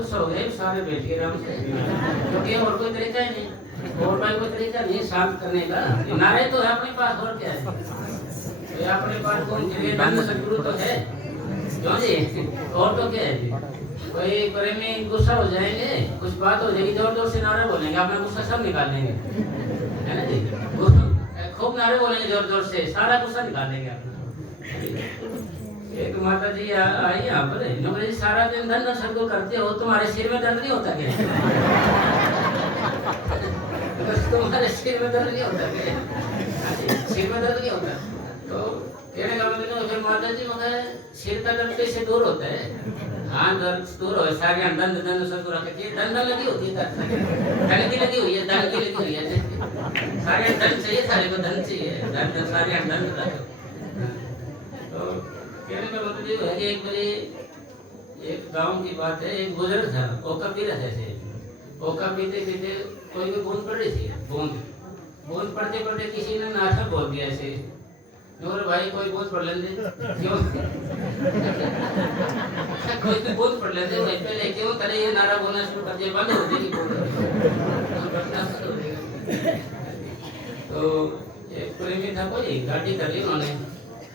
खुद सो गए सारे बैठ के आराम से, क्योंकि और कोई तरीका ही नहीं, और भाई कोई तरीका नहीं शांत करने का। नारे तो है अपने पास, और क्या है, तो अपने पास कौन चले धन सदगुरु तो है, क्यों जी, और तो क्या है जी। कोई प्रेमी गुस्सा हो जाएंगे, कुछ बात हो जाएगी, जोर जोर से नारे बोलेंगे, अपना गुस्सा सब निकाल लेंगे, है ना जी। खूब नारे बोलेंगे जोर जोर से, सारा गुस्सा निकाल लेंगे अपना। एक माता जी आई यहाँ पर, इन्होंने जी सारा दिन धन सदगुरु करते हो, तुम्हारे सिर में दर्द नहीं होता क्या? तुम्हारे सिर में दर्द नहीं होता क्या? सिर में दर्द नहीं होता, तो कहने का मतलब फिर माता जी मगर सिर का दर्द कैसे दूर होता है? हाँ दर्द दूर हो, सारे दंड दंड सदगुरु रखे, दंड लगी होती है, दंड की लगी हुई है, दंड की लगी हुई है, सारे दंड चाहिए, सारे को दंड चाहिए, दंड सारे दंड रखो। तो कहने का मतलब ये है कि एक बड़ी एक गांव की बात है, एक बुजुर्ग था, ओका पी रहा था ऐसे, ओका पीते पीते कोई भी बूंद पड़ रही थी, बूंद पड़ते पड़ते किसी ने नाथा बोल दिया ऐसे, और भाई कोई बूंद पढ़ लेते क्यों? कोई भी बूंद पढ़ लेते भाई, पहले क्यों करे ये नारा बोलना शुरू कर दिया, बंद हो जाएगी तो एक प्रेमी था, कोई गाड़ी कर ली उन्होंने,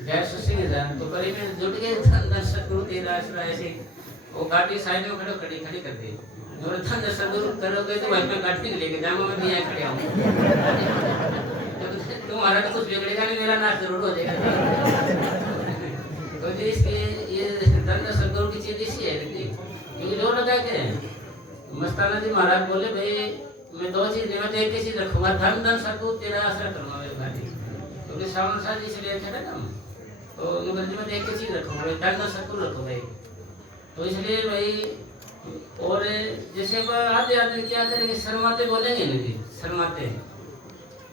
गैस सिंह था, तो प्रेमी जुट गए धन सदगुरु तेरा आसरा ऐसे, वो गाड़ी साइड में खड़ी कर दी, और धन सदगुरु करोगे तो भाई मैं गाड़ी लेके जाऊंगा, मैं यहाँ खड़े आऊंगा, तुम्हारा तो कुछ बिगड़ेगा नहीं, मेरा नाश जरूर हो जाएगा। तो जी इसलिए ये धन सदगुरु की चीज इसी है, क्योंकि जो लगा के मस्ताना जी महाराज बोले भाई मैं दो चीज मैं तो एक ही चीज रखूंगा, धन सदगुरु तेरा आसरा करूंगा मेरे भाई, क्योंकि श्रावण साल इसलिए थे ना, तो नगर जी मैं एक ही चीज रखूंगा, धन सदगुरु रखूंगा, तो इसलिए भाई। और जैसे आधे आदमी क्या करेंगे, शर्माते बोलेंगे ना जी, शर्माते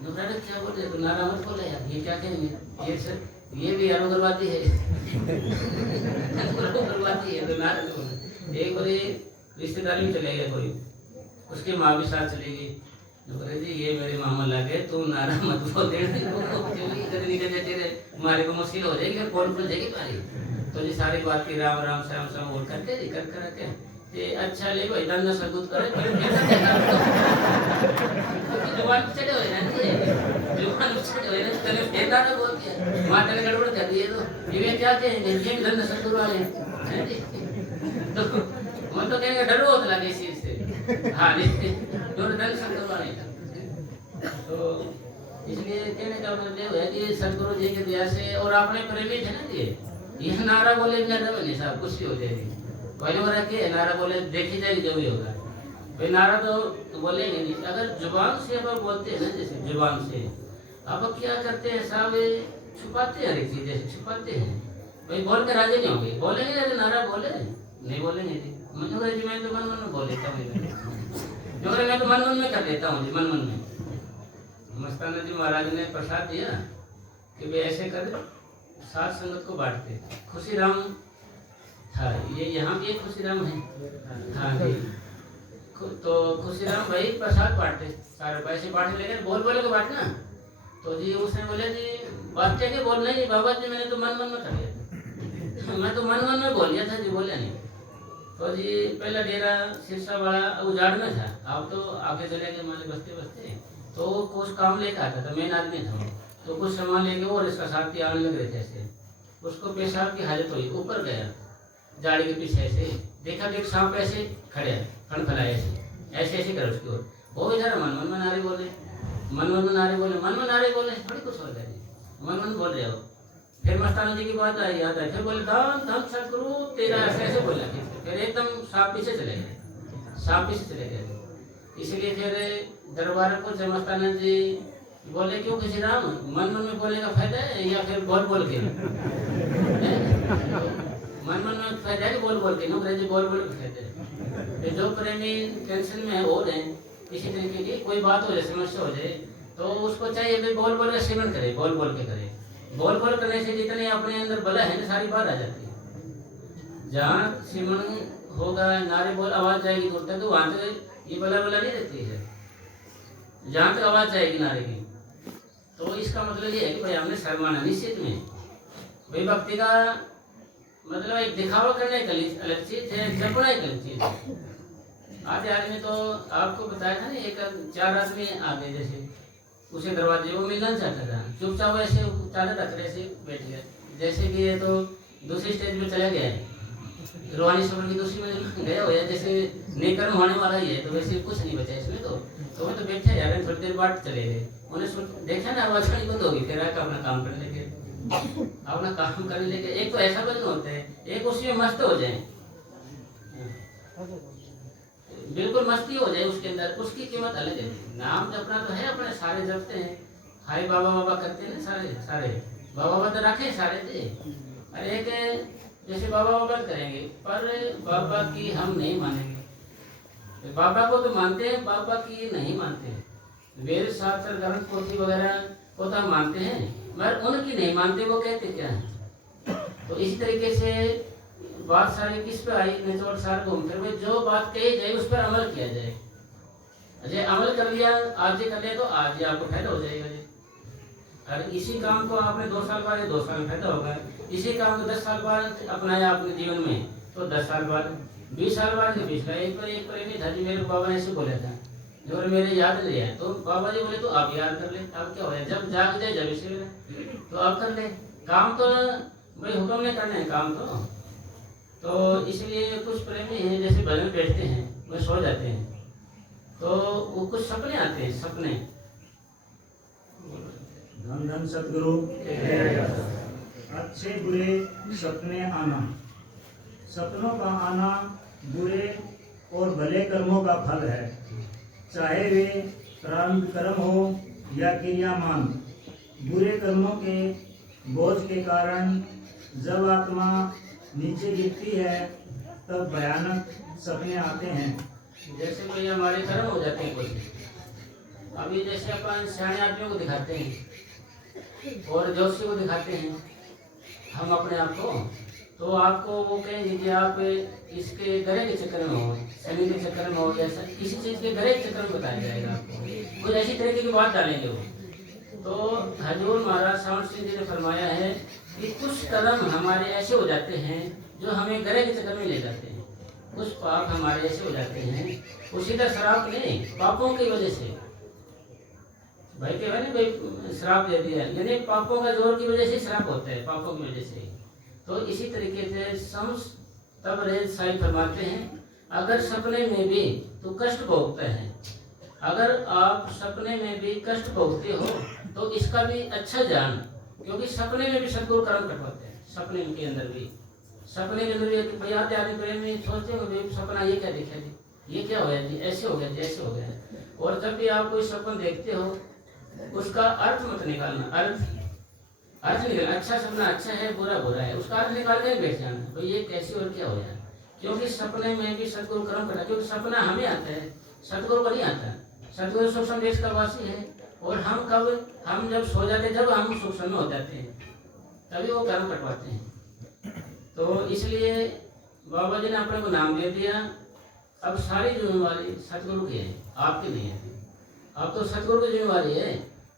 क्या बोले, तो नारा मत बोले यार, ये क्या कहेंगे, ये सर ये भी यार उग्रवादी है, उग्रवादी है, तो नारा तो बोले। एक बारी रिश्तेदारी में चले गए कोई, उसकी माँ भी साथ चली गई, तो बोले जी ये मेरे मामा लगे, तू नारा मत बोल तेरे मारे को मुश्किल हो जाएगी, कौन खुल जाएगी पारी। तो जी सारी बात की राम राम श्याम श्याम बोल करके कर ये अच्छा ले भाई धन सदगुरु करे, जुबान चढ़े हुए ना, जुबान चढ़े हुए ना, तने फेरना तो बोल दिया, माँ तने गड़बड़ कर दी है, तो ये क्या कहेंगे, ये भी धन सदगुरु वाले हैं, तो मैं तो कहेंगे डर बहुत लगे इस चीज से, हाँ जो धन सदगुरु वाले, तो इसलिए कहने का मतलब है कि सदगुरु जी की दया से और अपने प्रेमी थे ना जी, ये नारा बोले बिना नहीं साहब कुछ ही हो जाएगी, पहले वो रखे नारा बोले देखी जाएगी जो भी होगा, भाई नारा तो बोलेंगे नहीं। अगर जुबान से अब बोलते हैं ना, जैसे जुबान से अब क्या करते हैं साहब, छुपाते हैं हर एक चीज, जैसे छुपाते हैं, भाई बोल के राजी नहीं होंगे, बोलेंगे अरे नारा बोले नहीं बोलेंगे जी, मैं तो मन में बोल लेता हूँ, मैं तो मन में कर लेता हूँ जी, मन में। मस्ताना जी महाराज ने प्रसाद दिया कि भाई ऐसे कर सात संगत को बांटते, खुशी राम था ये, यहाँ भी एक खुशी राम है, हाँ जी, तो खुशी राम भाई प्रसाद बांटते, सारे पैसे बांट लेंगे, बोल बोले को बांटना, तो जी उसने बोले जी बांटते के बोल नहीं बाबा जी मैंने तो मन में कर लिया, मैं तो मन में बोल लिया था जी, बोला नहीं। तो जी पहला डेरा सिरसा वाला उजाड़ में था, अब तो आगे चले गए माले बसते बसते, तो कुछ काम लेके आता था, मेन आदमी था, तो कुछ सामान लेके और इसका साथी आने लग रहे थे ऐसे, उसको पेशाब की हालत हुई, ऊपर गया जाड़ी के पीछे ऐसे देखा कि एक सांप ऐसे खड़े है, फड़फड़ाए ऐसे ऐसे कर उसकी ओर, वो बेचारा मन में नारे बोले, मन में नारे बोले, थोड़ी कुछ हो जाए, मन बोल रहे हो। फिर मस्ताना जी की बात आई, याद है, फिर बोले धन सदगुरु तेरा ऐसे बोला, फिर एकदम सांप पीछे चले गए, इसलिए फिर दरबार को जब मस्ताना जी बोले क्यों किसी राम मन में बोलने का फायदा है या फिर बोल के मन में फायदा है, बोल के नौकरी जी बोल के फायदा है। जो प्रेमी टेंशन में है, हो रहे हैं किसी तरीके की कोई बात हो जाए, समस्या हो जाए, तो उसको चाहिए भाई बोल के सेवन करे, बोल के करे, बोल करने से जितने अपने अंदर बला है ना सारी बात आ जाती है। जहाँ सिमरन होगा, नारे बोल आवाज जाएगी दूर तक, तो वहां तक ये बला नहीं रहती है, जहाँ तक आवाज जाएगी नारे की। तो इसका मतलब ये है कि भाई हमने शर्माना निश्चित में, भाई भक्ति का मतलब एक दिखावा करने का अलग चीज है, जपना एक अलग चीज है। आधे आदमी तो आपको बताया था ना, एक 4 आदमी आ गए जैसे उसे दरवाजे, वो मिलना चाहता था, चुपचाप ऐसे चादर रख रहे ऐसे बैठ गया, जैसे कि ये तो दूसरी स्टेज पे चला गया है, रूहानी सफर की दूसरी में गया हुआ है, जैसे नेकर्म होने वाला ही है, तो वैसे कुछ नहीं बचा इसमें। तो वो तो बैठे यार, थोड़ी देर बाद चले गए, उन्हें देखा ना आवाज नहीं बंद होगी, फिर आकर अपना काम करने लगे, अपना काम करने लगे। एक तो ऐसा भजन होता है, एक उसी में मस्त हो जाए, बिल्कुल मस्ती हो जाए उसके अंदर, उसकी कीमत अलग है। नाम जपना तो है, अपने सारे जपते हैं, हाय बाबा बाबा करते हैं सारे सारे, बाबा बाबा तो रखे सारे थे। अरे एक जैसे बाबा बाबा करेंगे, पर बाबा की हम नहीं मानेंगे, बाबा को तो मानते हैं, बाबा की नहीं मानते हैं। वेद शास्त्र ग्रंथ पोथी वगैरह को तो हम मानते हैं, मगर उनकी नहीं मानते, वो कहते क्या है। तो इसी तरीके से बात सारी किस पे आई, निचोड़ सार घूम फिर में जो बात कही जाए उस पर अमल किया जाए। अजय अमल कर लिया, आज ही कर लिया तो आज ही आपको फायदा हो जाएगा जी। और इसी काम को आपने 2 साल बाद या 2 साल में फायदा होगा, इसी काम को 10 साल बाद अपनाया अपने जीवन में तो 10 साल बाद, 20 साल बाद 20 का। एक प्रेमी था जी, मेरे बाबा ने ऐसे बोला था, जो मेरे याद नहीं है, तो बाबा जी बोले तो आप याद कर ले, अब क्या हो है, जब जाग जाए जब इसे तो आप कर ले काम, तो भाई हुक्म नहीं करना है काम तो इसलिए कुछ प्रेमी हैं जैसे भजन बैठते हैं, वो सो जाते हैं, तो वो कुछ सपने आते हैं, सपने। धन धन सतगुरु। अच्छे बुरे सपने आना, सपनों का आना बुरे और भले कर्मों का फल है, चाहे वे प्रारंभ कर्म हो या क्रियामान। बुरे कर्मों के बोझ के कारण जब आत्मा नीचे गिरती है तब भयानक सपने आते हैं। जैसे कोई हमारे कर्म हो जाते हैं कुछ, अभी जैसे अपन सियाने आदमियों को दिखाते हैं और जोशी को दिखाते हैं हम अपने आप को, तो आपको वो कहेंगे कि आप इसके गरे के चक्कर में हो, शनि के चक्कर में हो, या किसी चीज़ के गरे के चक्कर में बताया जाएगा आपको, कुछ ऐसी तरीके की बात डालेंगे वो। तो हजूर महाराज सावंत सिंह जी ने फरमाया है कि कुछ कर्म हमारे ऐसे हो जाते हैं जो हमें गरे के चक्कर में ले जाते हैं, कुछ पाप हमारे ऐसे हो जाते हैं, उसी का श्राप नहीं, पापों की वजह से। भाई कह रहे भाई श्राप दे दिया, यानी पापों का जोर की वजह से श्राप होता है, पापों की वजह से। तो इसी तरीके से शम्स तबरेज साहिब फरमाते हैं, अगर सपने में भी तो कष्ट भोगते हैं, अगर आप सपने में भी कष्ट भोगते हो तो इसका भी अच्छा जान, क्योंकि सपने में भी सदगुरु कर्म कटवाते हैं, सपने के अंदर भी, सपने के अंदर भी भाई आते आदमी प्रेम में सोचते हो भाई सपना ये क्या देखा जी, ये क्या होया जी, ऐसे हो गया जी, ऐसे हो गया। और जब भी आप कोई सपना देखते हो उसका अर्थ मत निकालना, अर्थ निकालना, अच्छा सपना अच्छा है, बुरा बुरा है, उसका अर्थ निकाल के बैठ जाना भाई ये कैसे और क्या होया, क्योंकि सपने में भी सदगुरु कर्म कटा, क्योंकि सपना हमें आता है, सदगुरु को नहीं आता। सदगुरु सूक्ष्म देश का वासी है, और हम जब सो जाते हैं, जब हम सूक्ष्म हो जाते हैं तभी वो कर्म कटवाते हैं। तो इसलिए बाबा जी ने अपने को नाम दे दिया, अब सारी जिम्मेवारी सतगुरु की है, आपकी नहीं है। अब तो सतगुरु की जिम्मेवारी है,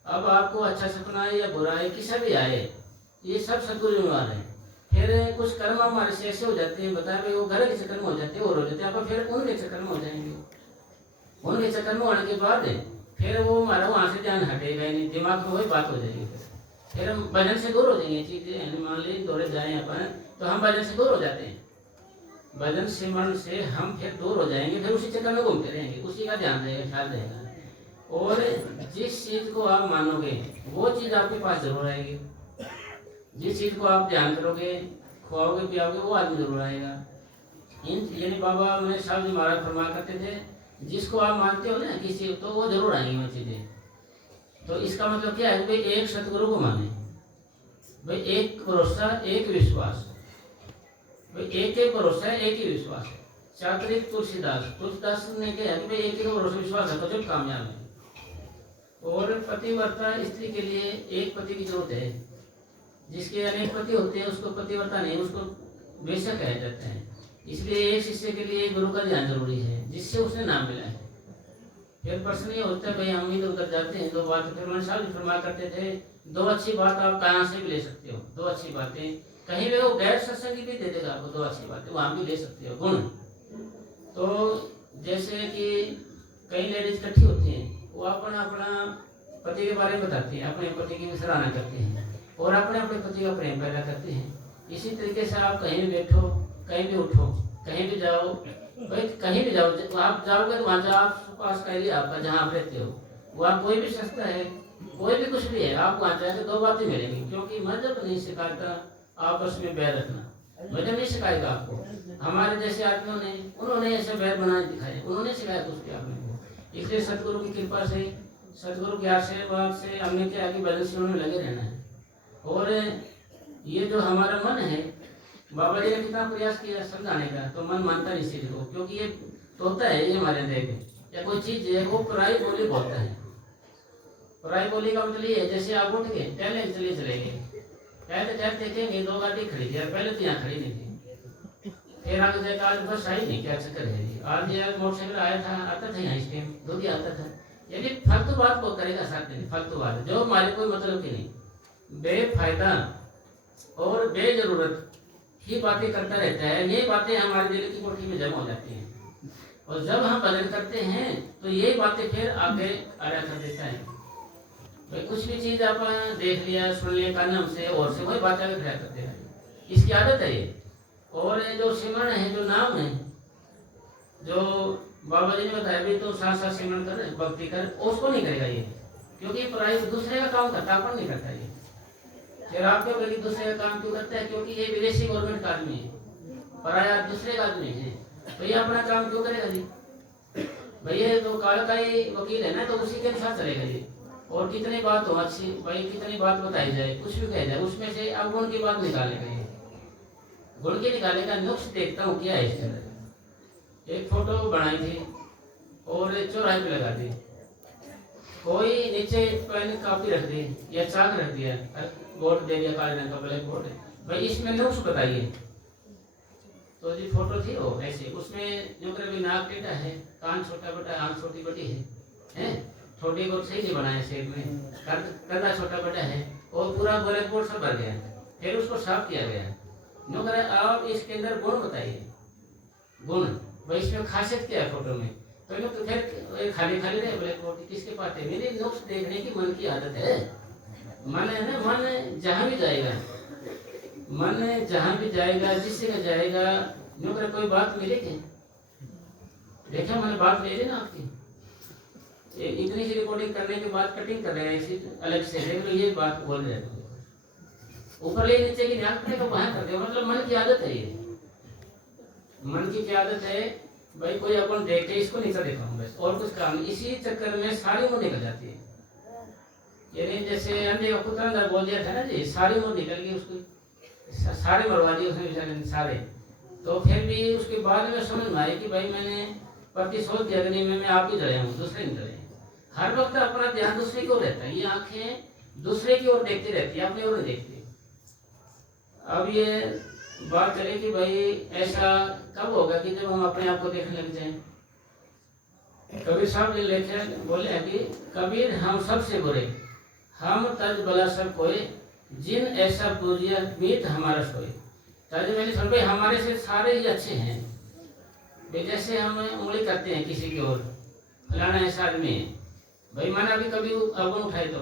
अब आपको अच्छा सपना आए या बुरा आए, किसा भी आए, ये सब सतगुरु जिम्मेवार है। फिर कुछ कर्म हमारे से ऐसे हो जाते हैं, बताए भाई वो घर के चक्कर में हो जाते हैं और हो जाते हैं, आप फिर उनके चक्कर में हो जाएंगे, उनके चक्कर में होने के बाद फिर वो हमारा वहाँ से ध्यान हटेगा नहीं, दिमाग में वही बात हो जाएगी, फिर हम भजन से दूर हो जाएंगे। चीजें मान ली दौड़े जाए अपन तो हम भजन से दूर हो जाते हैं, भजन सिमरण से हम फिर दूर हो जाएंगे, फिर उसी चक्कर में घूमते रहेंगे, उसी का ध्यान रहेगा, ख्याल रहेगा। और जिस चीज को आप मानोगे वो चीज आपके पास जरूर आएगी, जिस चीज को आप ध्यान करोगे, खुआओगे पियाओगे, वो आदमी जरूर आएगा। यानी बाबा मैंने साहब जी महाराज फरमा करते थे, जिसको आप मानते हो ना किसी, तो वो जरूर आएंगी वो चीजें। तो इसका मतलब क्या है भाई, एक सतगुरु को माने, भाई एक भरोसा एक विश्वास, भाई एक ही भरोसा है एक ही विश्वास है। चातरिक तुलसीदास ने कहा कि भाई एक ही भरोसा विश्वास है तो जब कामयाब है। और पतिव्रता स्त्री के लिए एक पति की जरूरत है, जिसके अनेक पति होते हैं उसको पतिव्रता नहीं, उसको बेशक कहा जाता है। इसलिए एक शिष्य के लिए गुरु का ध्यान जरूरी है, जिससे उसने नाम मिला है। फिर प्रश्न ये होता है भाई हम इधर उधर जाते हैं, 2 बात फिर मन साहब फरमा करते थे, 2 अच्छी बात आप कहाँ से भी ले सकते हो, 2 अच्छी बातें कहीं भी वो गैर सत्संगी भी दे देगा आपको, 2 अच्छी बातें वहाँ भी ले सकते हो गुण। तो जैसे कि कई लेडीज इकट्ठी होती हैं, वो अपना अपना पति के बारे में बताती हैं, अपने पति की सराहना करती हैं और अपने अपने पति का प्रेम पैदा करते हैं। इसी तरीके से आप कहीं भी बैठो, कहीं भी उठो, कहीं भी जाओ, भाई कहीं भी जाओ, आप जाओगे तो वहाँ जो आप पास का एरिया आपका जहाँ आप रहते हो, वहाँ कोई भी सस्ता है, कोई भी कुछ भी है, आप वहाँ जाए तो दो बातें मिलेंगी। क्योंकि मजहब नहीं सिखाता आपस में बैर रखना, मजहब नहीं सिखाएगा आपको। हमारे जैसे आदमियों ने, उन्होंने ऐसे बैर बनाए दिखाए, उन्होंने सिखाया कुछ भी आपने। इसलिए सतगुरु की कृपा से, सतगुरु के आशीर्वाद से हमने क्या कि भजन सेवा में लगे रहना है। और ये जो हमारा मन है, बाबा जी ने कितना प्रयास किया समझाने का, तो मन मानता नहीं इसी को, क्योंकि ये तोता है, ये हमारे अंदर में या कोई चीज है, वो पराई बोली बोलता है। पराई बोली का मतलब ये है, जैसे आप उठ गए टहलने चलिए चले गए, टहलते टहलते देखेंगे दो गाड़ी खड़ी थी, पहले तो यहाँ खड़ी नहीं थी, फिर आगे जाकर आज बस आई नहीं, क्या चक्कर है। आज यार मोटरसाइकिल आया था, आता था यहाँ इस टाइम दो भी आता था। यानी फालतू बात को करेगा साथ में, फालतू बात जो हमारे कोई मतलब की नहीं, बेफायदा और बेजरूरत ही बातें करता रहता है। ये बातें हमारे दिल की कोठी में जमा हो जाती हैं, और जब हम भजन करते हैं तो ये बातें फिर आगे आया कर देता है। भाई कुछ भी चीज आप देख लिया, सुन लिया कानम से, और से वही बात आगे खड़ा करते हैं, इसकी आदत है ये। और जो सिमरण है, जो नाम है, जो बाबा जी ने बताया भी, तो साथ साथ सिमरण कर, भक्ति कर, उसको नहीं करेगा ये, क्योंकि पराई दूसरे का काम करता, अपन नहीं करता ये। फिर आप क्यों कहेंगे दूसरे का काम क्यों करता है? क्योंकि ये विदेशी गवर्नमेंट का आदमी है, पराया दूसरे का आदमी है, तो ये अपना काम क्यों करेगा जी? भैया तो काल का ही वकील है ना, तो उसी के अनुसार चलेगा जी। और कितनी बात हो अच्छी, भाई कितनी बात बताई जाए, कुछ भी कह जाए, उसमें से अब गुण की बात निकालेगा ये, गुण की निकालेगा। नुक्स देखता हूँ क्या है इसके अंदर। एक फोटो बनाई थी और चौराहे पे लगा दी, कोई नीचे पेन कॉपी रख दी या चाक रख दिया, बोर्ड दे दिया काले रंग का ब्लैक बोर्ड है, भाई इसमें नुक्स बताइए। तो जी फोटो थी वो ऐसे, उसमें जो कर नाक टेढ़ा है, कान छोटा बड़ा, आंख छोटी बड़ी है, छोटी को सही नहीं बनाया शेप में, कंधा छोटा बड़ा है, और पूरा ब्लैक बोर्ड सब भर गया। फिर उसको साफ किया गया, जो कर आप इसके अंदर गुण बताइए, गुण भाई इसमें खासियत क्या है फोटो में। तो फिर खाली खाली रहे ब्लैक बोर्ड, किसके पास है? मेरी नुक्स देखने की मन की आदत है। मन है ना, मन जहाँ भी जाएगा, मन जहाँ भी जाएगा, जिससे का जाएगा, यूँ कर कोई बात मिलेगी। देखा मैंने बात ले ली ना आपकी, इतनी सी रिकॉर्डिंग करने के बाद कटिंग कर रहे हैं इसी अलग से, देख लो ये बात बोल रहे हैं, ऊपर ले नीचे की ध्यान करने को बाहर कर दे, मतलब मन की आदत है ये। मन की क्या आदत है भाई, कोई अपन देखे इसको नीचा देखा हूँ बस, और कुछ काम नहीं। इसी चक्कर में सारी उम्र निकल जाती है। यानी जैसे अंधे का कुत्ता अंदर बोल दिया था ना जी, सारी उम्र निकल गई उसको, सारे मरवा दिए उसने बेचारे सारे। तो फिर भी उसके बाद में समझ में आया कि भाई मैंने प्रतिशोध के अग्नि में मैं आप ही जड़े हूँ, दूसरे नहीं जड़े। हर वक्त अपना ध्यान दूसरे की ओर रहता है, ये आंखें दूसरे की ओर देखती रहती है, अपनी ओर नहीं देखती। अब ये बात चले कि भाई ऐसा कब होगा कि जब हम अपने आप को देखने लग जाएं। कबीर साहब ने लिखे बोले हैं कि कबीर हम सबसे बुरे, हम तज भला सब कोई, जिन ऐसा पूजिया मीत हमारा सोए। तज मैंने सुन भाई हमारे से सारे ही अच्छे हैं। जैसे हम उंगली करते हैं किसी की ओर, फलाना ऐसा आदमी है, भाई मन अभी कभी अवगुण उठाए तो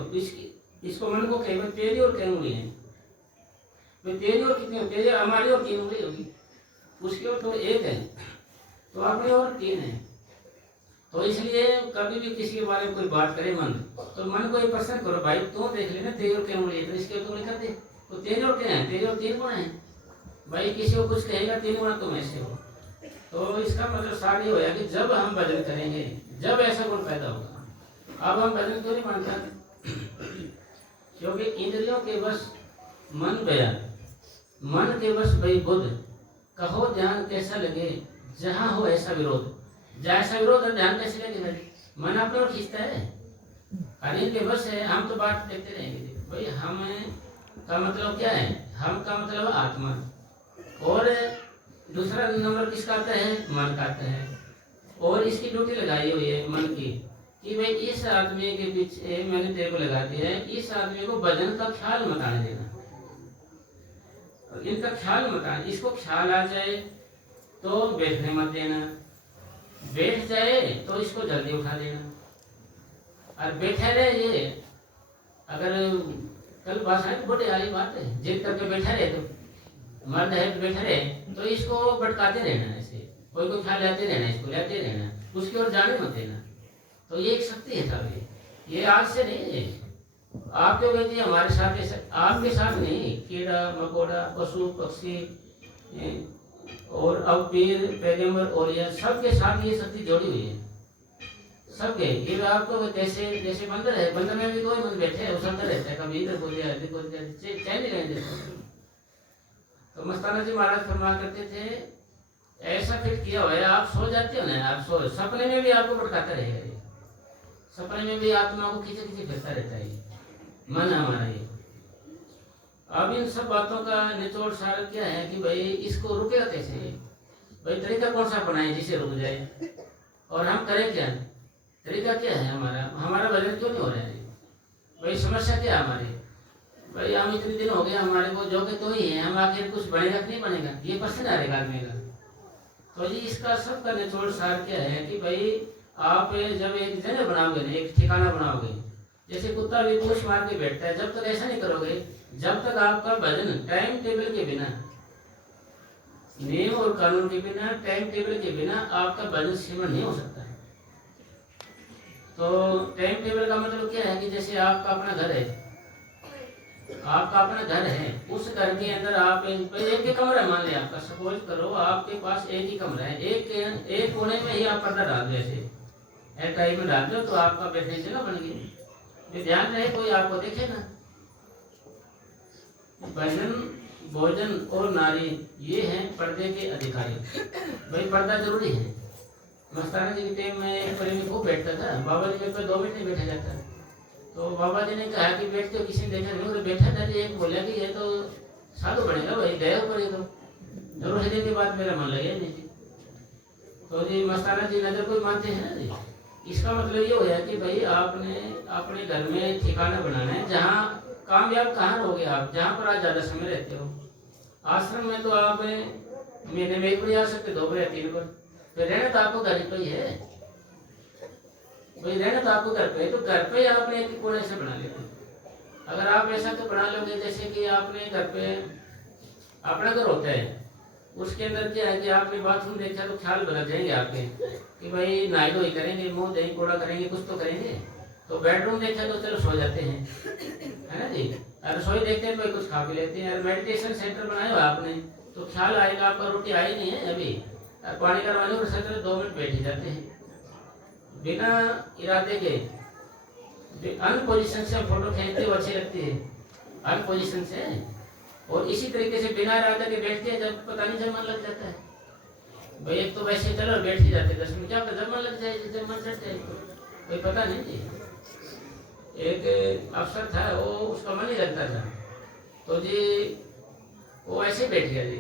इसको मन को कहे तेरी और कई उंगली है, तेरी और कितनी, तेरी हमारी और 3 उंगली होगी, उसकी ओर तो 1 है, तो अपनी और 3 है। तो इसलिए कभी भी किसी के बारे में कोई बात करे मन, तो मन को ये प्रश्न करो भाई तू देख लेना तेरी और क्या उंगली है, तो इसकी ओर तो उंगली कर दे, तो तेरी और क्या है, तेरी और 3 गुण है। भाई किसी को कुछ कहेगा 3 गुण तुम ऐसे हो, तो इसका मतलब सारी होया कि जब हम भजन करेंगे, जब ऐसा गुण पैदा होगा। अब हम भजन क्यों नहीं मानता? क्योंकि इंद्रियों के बस मन गया, मन के बस भाई बुद्ध, कहो ध्यान कैसा लगे, जहाँ हो ऐसा विरोध। जैसा विरोध है ध्यान कैसे लगे भाई, मन अपने और खींचता है, अरे के बस है। हम तो बात देखते रहेंगे भाई, हम का मतलब क्या है, हम का मतलब आत्मा, और दूसरा नंबर किसका आता है, मन का आता है। और इसकी ड्यूटी लगाई हुई है मन की कि भाई इस आदमी के पीछे मैंने तेरे को लगा दिया है, इस आदमी को भजन का ख्याल मत आने देना, इनका ख्याल मत आने, इसको ख्याल आ जाए तो बैठने मत देना, बैठ जाए तो इसको जल्दी उठा लेना, और बैठे रहे ये अगर कल भाषा है बड़ी वाली बात है, जिद करके बैठा रहे तो मर्द है तो बैठा रहे तो इसको भटकाते रहना, ऐसे कोई कोई ख्याल लेते रहना, इसको लेते रहना, उसकी ओर जाने मत देना। तो ये एक शक्ति है साहब, ये आज से नहीं है, आपके बेटी हमारे साथ है, आपके साथ नहीं, कीड़ा मकोड़ा पशु पक्षी और अब पीर पैगंबर और ये सबके साथ ये शक्ति जोड़ी हुई है, सबके। ये आपको जैसे जैसे बंदर है, बंदर में भी कोई मन बैठे है, उछलता रहता है, कभी इधर को दिया चैन नहीं रहने देता। तो मस्ताना जी महाराज फरमा करते थे, ऐसा फिट किया हुआ है, आप सो जाते हो ना, आप सो सपने में भी आपको भटकाता रहेगा ये, सपने में भी आत्मा को खींचे खींचे फिरता रहता है मन हमारा ये। अब इन सब बातों का निचोड़ सार क्या है कि भाई इसको रुकेगा कैसे, भाई तरीका कौन सा बनाए जिसे रुक जाए, और हम करें क्या, तरीका क्या है हमारा, हमारा भजन क्यों नहीं हो रहा है भाई, समस्या क्या है हमारी भाई, हम इतने दिन हो गए हमारे को जो के तो ही है, हम आखिर कुछ बनेगा कि नहीं बनेगा, ये प्रश्न आ रहेगा आदमी का। तो जी इसका सबका निचोड़ सार क्या है कि भाई आप जब एक जगह बनाओगे ना, एक ठिकाना बनाओगे, जैसे कुत्ता भी पूछ मार के बैठता है, जब तक ऐसा नहीं करोगे, जब तक आपका भजन टाइम टेबल के बिना, नियम और कानून के बिना, टाइम टेबल के बिना आपका भजन सिमरन नहीं हो सकता। तो टाइम टेबल का मतलब क्या है कि जैसे आपका अपना घर है, आपका अपना घर है, उस घर के अंदर आप एक ही कमरा मान लिया आपका, सपोज करो आपके पास एक ही कमरा है, एक कोने में ही आप पर्दा डाल दो, ऐसे एक टाइप में डाल दो, तो आपका बैठने जगह बन गई। ध्यान रहे कोई आपको देखेगा। भजन भोजन और नारी ये हैं पर्दे के अधिकारी, भाई पर्दा जरूरी है। मस्ताना जी के टाइम में प्रेमी खूब बैठता था, बाबा जी मेरे पे 2 मिनट नहीं बैठा जाता, तो बाबा जी ने कहा कि बैठते हो, किसी ने देखा नहीं, तो बैठा था, एक बोला कि ये तो साधु बनेगा भाई, गया ऊपर ये तो जरूर है, के बाद मेरा मन लगे नहीं जी। तो जी मस्ताना जी नजर कोई मानते हैं ना जी, इसका मतलब ये हो गया कि भाई आपने अपने घर में ठिकाना बनाना है, जहाँ कामयाब कहाँ रहोगे आप, जहाँ पर आप ज्यादा समय रहते हो। आश्रम में तो आप महीने में 1 बार आ सकते, 2 बार या 3 बार, तो रहना तो आपको घर पे ही है भाई, रहना तो आपको घर पे है, तो घर पे ही आपने एक कोने से बना लेते। अगर आप ऐसा तो बना लोगे जैसे कि आपने घर पे अपना घर होता है, उसके अंदर क्या है कि आपने बाथरूम देखा तो ख्याल बना जाएंगे आपके कि भाई नहाई धोई करेंगे, मुंह दही कोड़ा करेंगे, कुछ तो करेंगे। तो बेडरूम देखा तो चलो सो जाते हैं, है ना जी, रसोई देखते हैं तो कुछ खा पी लेते हैं। मेडिटेशन सेंटर बनाया हुआ आपने तो ख्याल आएगा, आपका रोटी आई नहीं है अभी, पानी का रवानी और 2 मिनट बैठ ही जाते हैं बिना इरादे के। अन पोजिशन से फोटो खींचते हुए अच्छी लगती है, अन पोजिशन से, और इसी तरीके से बिना इरादे के बैठते हैं, जब पता नहीं जब मन लग जाता है भाई, एक तो वैसे चलो बैठ ही जाते 10 मिनट, क्या पता जब मन लग जाए, जब मन चढ़ जाए कोई पता नहीं जी। एक अफसर था, वो उसका मन ही लगता था, तो जी वो ऐसे बैठ गया जी,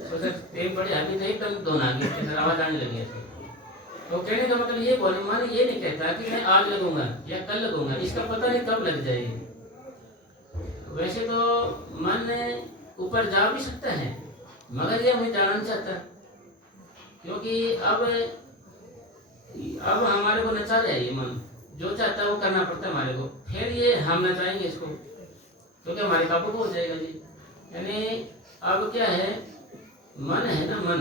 सोचा तेल बड़ी हाथी थे, एकदम दोनों आगे आवाज आने लगी ऐसे। तो कहने का मतलब ये बोले, मन ये नहीं कहता कि मैं आज लगूंगा या कल लगूंगा, इसका पता नहीं कब लग जाएगी। वैसे तो मन ऊपर जा भी सकता है, मगर ये हमें जाना नहीं चाहता, क्योंकि अब हमारे को नचा रहा है ये मन, जो चाहता है वो करना पड़ता है हमारे को, फिर ये हम नचाएंगे इसको, क्योंकि हमारे काबू हो जाएगा जी। यानी अब क्या है, मन है ना, मन,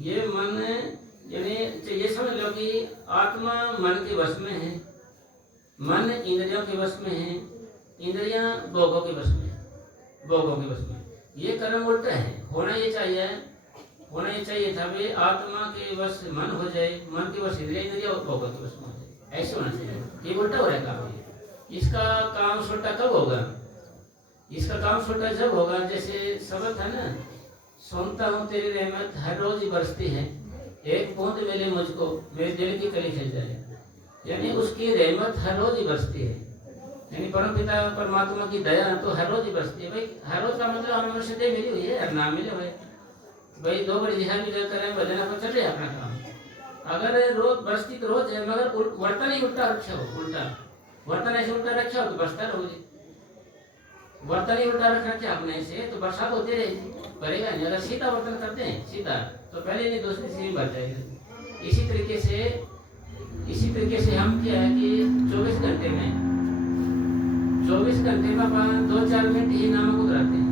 ये मन यानी ये समझ लो कि आत्मा मन के वश में है, मन इंद्रियों के वश में है, इंद्रियां भोगों के वश में, भोगों के वश में। ये कर्म उल्टा है, होना ये चाहिए था भाई आत्मा के वश मन हो जाए, मन के वश इंद्रिया और भोगों के वश में हो जाए, ऐसे होना चाहिए। ये उल्टा हो रहा है काम। इसका काम सुलटा कब होगा, इसका काम सुलटा जब होगा, जैसे शब्द है ना, सुनता हूँ तेरी रहमत हर रोज ही बरसती है, एक बूंद मिले मुझको मेरे दिल की कली खिल जाए, यानी उसकी रहमत हर रोज ही बरसती है, यानी परम पिता परमात्मा की दया तो हर रोज ही बरसती है। भाई हर रोज का मतलब हमें मनुष्य दे मिली हुई है, हर नाम मिले हुए भाई, 2 बड़ी जिहाद भी करें भजन पर चल रहे अपना काम। अगर रोज बरसती तो रोज है, मगर वर्तन ही उल्टा रखा हो, उल्टा वर्तन ऐसे उल्टा रखा हो तो बरसता रहोगे। बर्तन ही उल्टा रख रखे अपने से तो बरसात होती रहेगी, पड़ेगा नहीं। अगर सीधा बर्तन करते हैं सीधा तो पहले नहीं दूसरी सीढ़ी भर जाएगी। इसी तरीके से हम क्या है कि 24 घंटे में अपन 2-4 मिनट ही नामक उतराते हैं।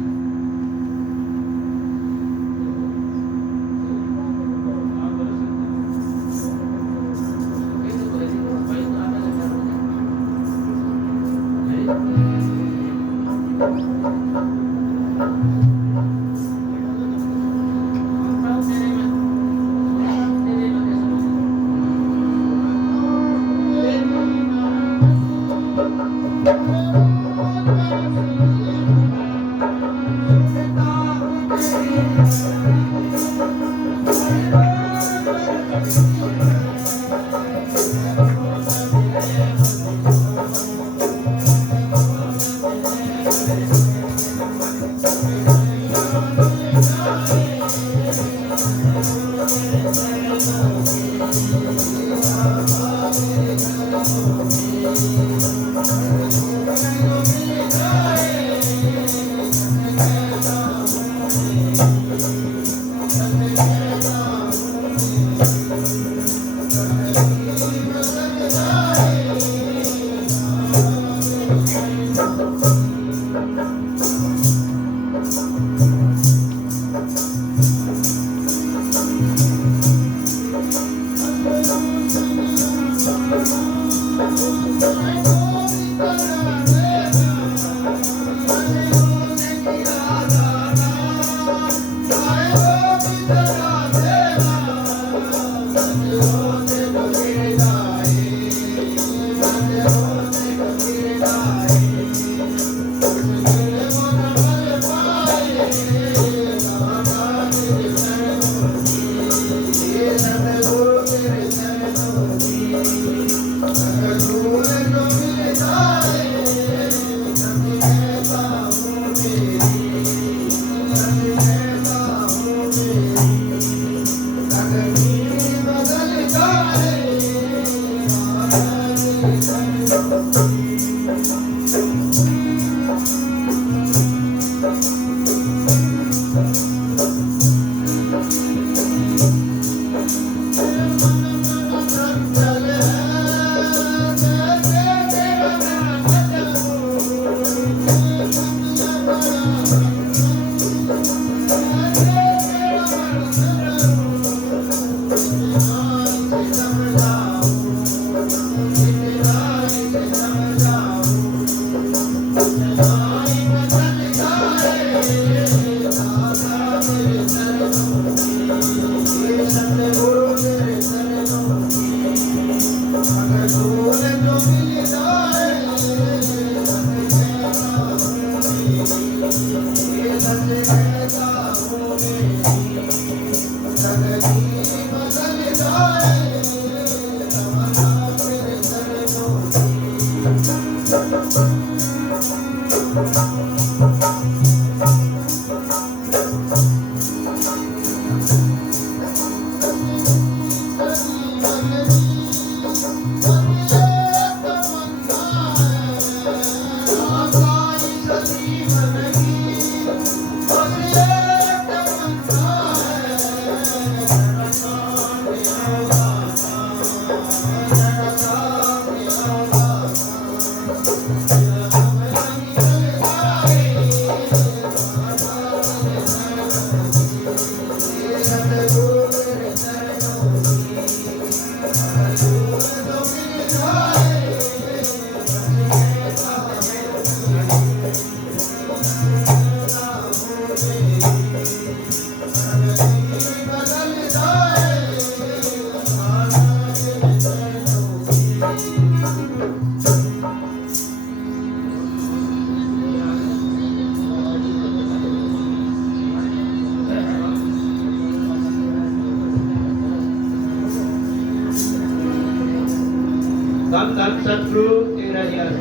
धन धन सतगुरु तेरा यश।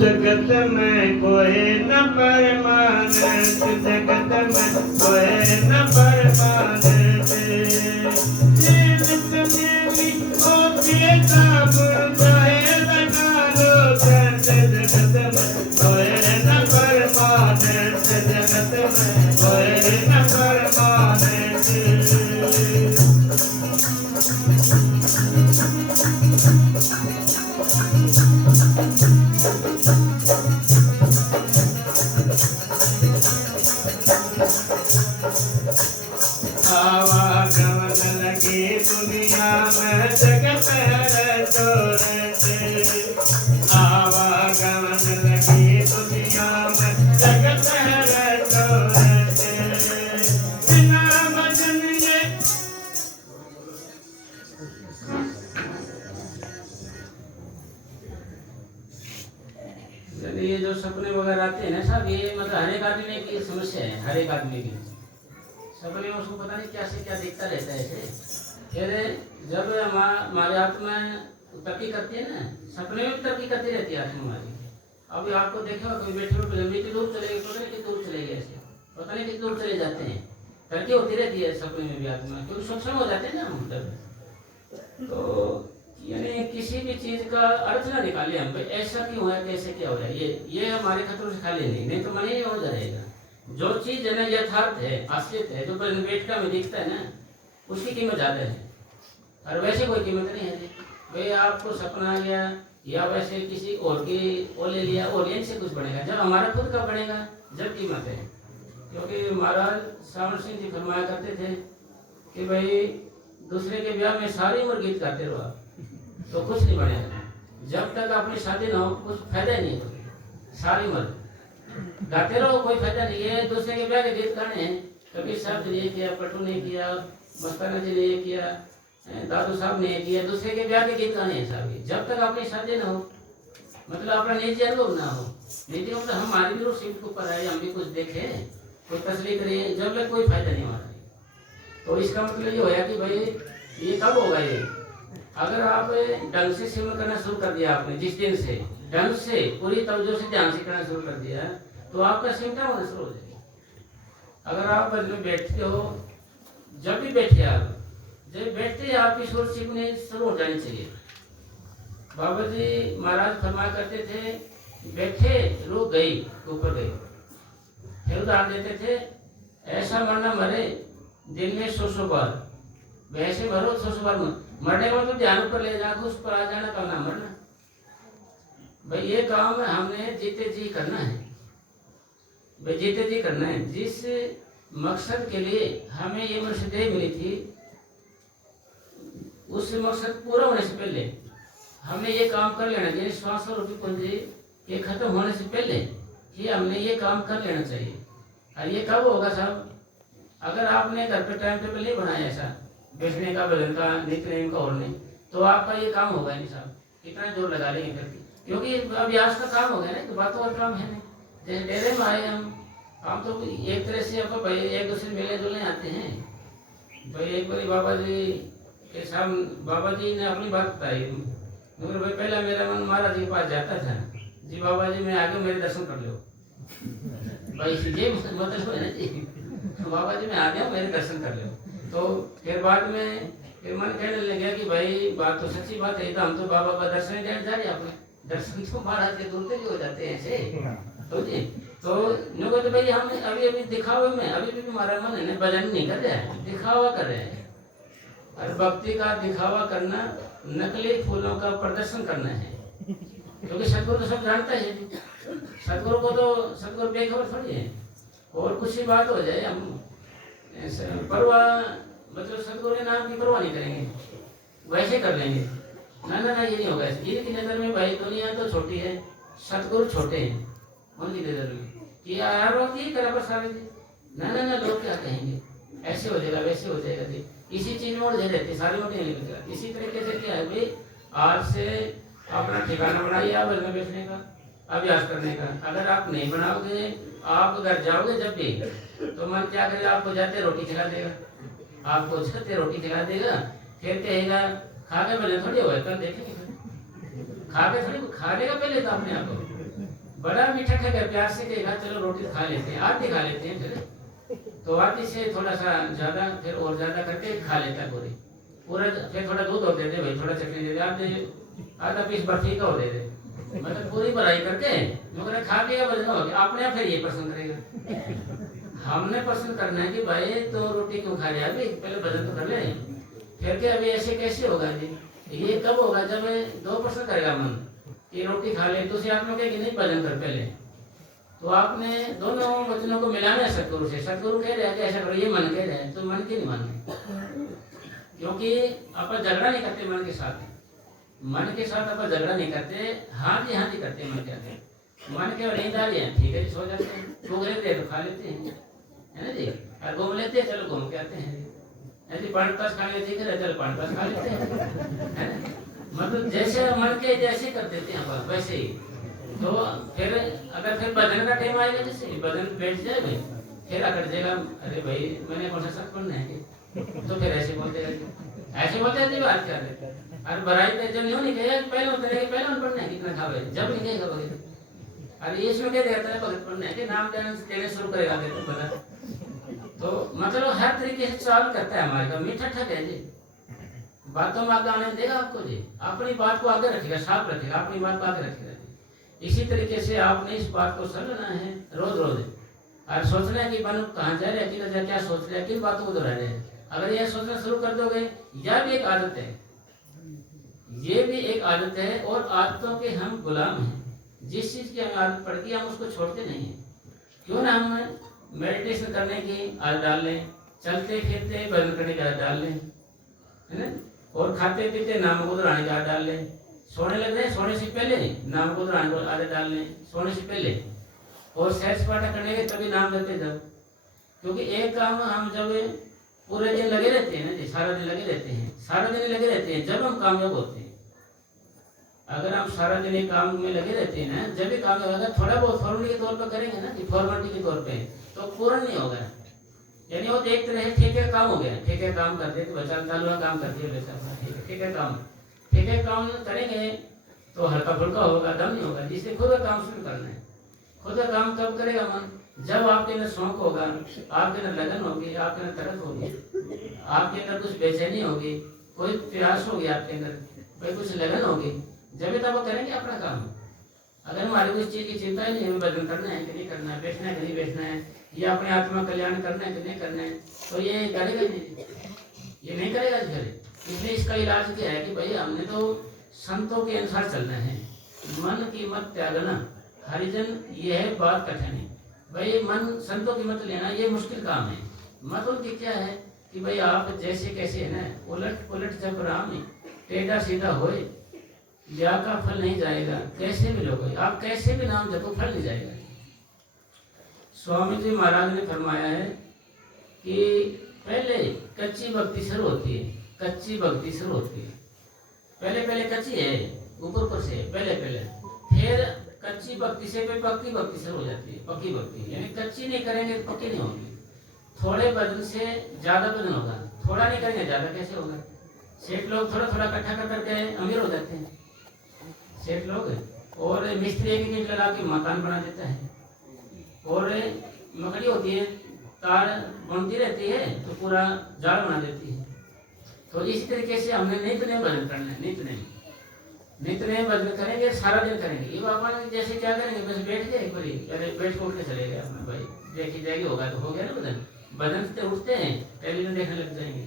जगत में कोई न परमानंद, जगत में कोई न परमानंद। जीवित मेरी होती का मुर्दा है लगा लो में कोई न परमानंद। आवागमन लगी दुनिया में जगत रटोरट। आवागमन लगी दुनिया में जगत रटोरट। बिना भजन ये ये जो सपने वगैरह आते हैं ना साहब, ये मतलब हर एक आदमी की समस्या है, हर एक आदमी की। सपने में उसको पता नहीं क्या से क्या दिखता रहता है ऐसे। फिर जब हमारे आत्मा तरक्की करती है ना, सपने में भी तरक्की करती रहती है आत्मा हमारी। अभी आपको देखो कोई बैठे हुए कितनी दूर चले गए, पता नहीं कितनी दूर चले गए, ऐसे पता नहीं कितनी दूर चले जाते हैं। तरक्की होती रहती है सपने में भी आत्मा, क्योंकि सक्षम हो जाते हैं ना हम तब। तो यानी किसी भी चीज का अर्थ ना निकाले हम, भाई ऐसा क्यों है, कैसे क्या हो रहा है, ये हमारे खतरों से खाली नहीं तो मन ही हो जाएगा। जो चीज है ना यथार्थ है, असलियत है, जो बेटका में दिखता है ना, उसकी कीमत ज्यादा है। और वैसे कोई कीमत नहीं है जी। भाई आपको सपना आ गया या वैसे किसी और की वो ले लिया, और से कुछ बनेगा जब हमारा खुद का बनेगा, जब कीमत है। क्योंकि महाराज श्रावण सिंह जी फरमाया करते थे कि भाई दूसरे के ब्याह में सारी उम्र गीत गाते रहो आप, तो कुछ नहीं बनेगा। जब तक अपनी शादी ना हो कुछ फायदा नहीं है, सारी उम्र गाते रहो कोई फायदा नहीं है। दूसरे के ब्याह के गीत गाने हैं, कबीर साहब ने ये किया, पट्टू ने किया, मस्ताना जी ने ये किया, दादू साहब ने ये किया, दूसरे के ब्याह के गीत गाने हैं साहब। जब तक अपनी शादी ना हो, मतलब अपना निजी अनुभव ना हो, निजी मतलब हमारी भी सीट के ऊपर है, हम भी कुछ देखें, कोई तसली करें, जब तक कोई फायदा नहीं हमारा। तो इसका मतलब ये होया कि भाई ये कब होगा, ये अगर आप ढंग से सिमरन करना शुरू कर दिया आपने, जिस दिन से ढंग से पूरी तवज्जो से ध्यान से करना शुरू कर दिया, तो आपका सिमटा होना शुरू हो जाएगा। अगर आप भजन में बैठते हो, जब भी बैठे आप, जब बैठते ही आपकी सुर सीखने शुरू हो जानी चाहिए। बाबा जी महाराज फरमाया करते थे, बैठे रूह गई ऊपर गई। फिर उदाहरण देते थे, ऐसा मरना मरे दिन में 100 बार, वैसे मरो 100 बार मरने के बाद तो ध्यान ऊपर ले जाकर उस पर आ जाना, कल ना मरना। भाई ये काम हमने जीते जी करना है, भाई जीते जी करना है। जिस मकसद के लिए हमें ये मनुष्य देह मिली थी, उस मकसद पूरा होने से पहले हमें ये काम कर लेना चाहिए। श्वास रूपी पूंजी के खत्म होने से पहले ही हमने ये काम कर लेना चाहिए। और ये कब होगा साहब, अगर आपने घर पे टाइम टेबल नहीं बनाया ऐसा बैठने का, भजन का, नित्यनेम का और नहीं, तो आपका ये काम होगा नहीं साहब। कितना जोर लगा लेंगे करके, क्योंकि अभ्यास का काम हो गया ना, तो बातों और काम है नहीं। जैसे डेरे में आए हम तो एक तरह से आपको भाई एक दूसरे मिलने जुलने आते हैं। भाई एक बारी बाबा जी के सामने बाबा जी ने अपनी बात बताई, मगर भाई पहला मेरा मन महाराज जी के पास जाता था, जी बाबा जी मैं आगे मेरे दर्शन कर लो, भाई ये मतलब है ना जी, तो बाबा जी मैं आ गया मेरे दर्शन कर लो। तो फिर बाद में फिर मन कहने लगा कि भाई बात तो सच्ची बात है, तो हम तो बाबा का दर्शन देने जा रहे हैं, अपने दर्शन तो महाराज के दूर तक हो जाते हैं ऐसे। तो जी तो नो कहते भाई हम अभी दिखावे में अभी भी हमारा मन है ना, भजन नहीं कर रहे हैं, दिखावा कर रहे हैं। और भक्ति का दिखावा करना नकली फूलों का प्रदर्शन करना है, क्योंकि सतगुरु तो सब जानता है। सतगुरु को तो सतगुरु बेखबर थोड़ी है, और कुछ ही बात हो जाए हम परवाह मतलब सतगुरु के नाम की परवाह नहीं करेंगे, वैसे कर लेंगे। ना ना ना ये नहीं होगा। इनकी नजर में भाई दुनिया तो छोटी है, सतगुरु छोटे हैं उनकी नजर में, कि यार वो ये करा बस सारे जी। ना ना ना लोग क्या कहेंगे, ऐसे हो जाएगा वैसे हो जाएगा जी, इसी चीज में उलझे रहते सारी मोटी नहीं निकल। इसी तरीके से क्या है भाई, आज से अपना ठिकाना बनाइए आप भजन में बैठने का, अभ्यास करने का। अगर आप नहीं बनाओगे, आप घर जाओगे जब भी, तो मन क्या करेगा, आपको जाते रोटी खिला देगा, आपको जाते रोटी खिला देगा, फिर कहेगा खा के भजन थोड़ी हो, कल देखेंगे खा के थोड़ी, खाने का पहले तो अपने आप बड़ा मीठा खाएगा, प्यार से कहेगा चलो रोटी खा लेते हैं, आधी खा लेते हैं, फिर तो आधी से थोड़ा सा ज्यादा, फिर और ज्यादा करके खा लेता है पूरा। फिर थोड़ा दूध और दे दे भाई, थोड़ा चटनी दे दे, आप आधा पीस बर्फी का और दे दे, मतलब पूरी भराई करके मगर खा के भजन हो गया अपने आप, फिर ये पसंद करेगा। हमने पसंद करना है कि भाई तो रोटी क्यों खा रहे हैं, अभी पहले भजन तो कर ले, फिर के अभी ऐसे कैसे होगा जी। ये कब होगा जब 2% करेगा मन कि रोटी खा ले, दूसरी आत्मा कहेगी नहीं भजन कर पहले। तो आपने दोनों वचनों को मिलाना है सतगुरु से। सतगुरु कह रहे हैं कि ऐसा करो, ये मन कह रहे हैं, तो मन की नहीं माने, क्योंकि अपन झगड़ा नहीं करते मन के साथ। मन के साथ अपन झगड़ा नहीं करते, हाँ जी करते हैं। मन कहते हैं मन के नींद आ रही है, ठीक है जी, सो जाते हैं। भूख लेते हैं तो खा लेते हैं, है ना जी। और घूम लेते हैं, चलो घूम के आते हैं। ऐसे 5 तास खा लेते हैं, चलो 5 तास खा लेते हैं। मतलब जैसे मन के जैसे कर देते हैं अपन वैसे ही। तो फिर अगर फिर बदन का टाइम आएगा, जैसे बदन बैठ जाए भाई, फिर अकड़ जाएगा, अरे भाई मैंने कौन सा सच पढ़ना है, तो फिर ऐसे बोलते हैं बात क्या है। और बराई पे जब नहीं कहेगा पहले पढ़ना है कितना खावे, जब नहीं कहेगा भगत। अरे इसमें क्या देता है भगत पढ़ना है कि नाम देने शुरू करेगा तो पता। तो मतलब हर तरीके से सवाल करता है हमारे का, मीठा ठग है जी, बातों में आगे आने देगा आपको जी। अपनी बात को आगे रखेगा, साफ रखेगा, अपनी बात को आगे रखेगा जी। इसी तरीके से आपने इस बात को समझना है रोज और सोचना है कि मन कहाँ जा रहे हैं, क्या सोच रहे हैं, किन बातों को दोहरा रहे हैं। अगर यह सोचना शुरू कर दोगे, यह भी एक आदत है, ये भी एक आदत है, और आदतों के हम गुलाम हैं। जिस चीज की हमें आदत पड़ गई हम उसको छोड़ते नहीं है। क्यों ना हम मेडिटेशन करने की आदत डाल लें, चलते फिरते भजन करने की आदत डाल लें, है ना, और खाते पीते नाम को दोहराने की आदत डाल लें। सोने लग रहे सोने से पहले नाम को दोहराने की आदत डाल लें, सोने से पहले। और सैर सपाटा करने के तभी नाम लेते जब, क्योंकि एक काम हम जब पूरे दिन लगे रहते हैं ना जी, सारा दिन लगे रहते हैं, सारा दिन लगे रहते हैं, जब हम कामयाब होते हैं। अगर हम सारा दिन एक काम में लगे रहते हैं ना, जब भी कामयाब होगा, थोड़ा बहुत फॉर्मेलिटी के तौर पर करेंगे ना, फॉर्मेलिटी के तौर पे, तो पूर्ण नहीं होगा। यानी वो एक तरह से ठेके का काम हो गया, ठेके काम करते तो बच्चा चालू काम करती है, ठेके काम करेंगे तो हल्का फुल्का होगा, दम नहीं होगा। जिससे खुद का काम शुरू करना है। खुद का काम कब करेगा मन, जब आपके अंदर शौक होगा, आपके अंदर लगन होगी, आपके अंदर तरस होगी, आपके अंदर कुछ बेचैनी होगी, कोई प्यास होगी आपके अंदर, कोई कुछ लगन होगी, जब तब वो करेंगे अपना काम। अगर हमारे को इस चीज की चिंता ही नहीं, हमें बदन करना है कि नहीं करना है, बैठना है कि नहीं बैठना है, या अपने आत्मा कल्याण करना है कि नहीं करना है, तो ये करेगा ही नहीं, ये नहीं करेगा घरे। इसलिए इसका इलाज क्या है कि भाई हमने तो संतों के अनुसार चलना है, मन की मत त्यागना। हरिजन ये है बात कठिन है भाई, मन संतों की मत लेना ये मुश्किल काम है। मत उनकी क्या है कि भाई आप जैसे कैसे है ना, उलट पुलट जब राम टेढ़ा सीधा होए, या का फल नहीं जाएगा। कैसे भी लोग आप कैसे भी नाम जपो, फल नहीं जाएगा। स्वामी जी महाराज ने फरमाया है कि पहले कच्ची भक्ति शुरू होती है, कच्ची भक्ति शुरू होती है, पहले कच्ची है, ऊपर से पहले फिर कच्ची भक्ति से फिर पक्की भक्ति शुरू हो जाती है। पक्की भक्ति यानी कच्ची नहीं करेंगे तो पक्की नहीं होगी। थोड़े भजन से ज्यादा भजन होगा, थोड़ा नहीं करेंगे ज्यादा कैसे होगा। सेठ लोग थोड़ा इकट्ठा कर करके अमीर हो जाते हैं, सेठ लोग। और मिस्त्री एक ईंट लगा के मकान बना देता है, और मकड़ी होती है तार बनती रहती है तो पूरा जाल बना देती है। तो इसी तरीके से हमने नित्य भजन करना है, नित्य भजन करेंगे, सारा दिन करेंगे। ये बाबा जैसे क्या करेंगे, बस बैठ गए एक बारी, अरे बैठ के उठ के चले गए अपना, भाई देखी जाएगी होगा तो हो गया ना भजन। भजन से उठते हैं टेलीविजन देखने लग जाएंगे,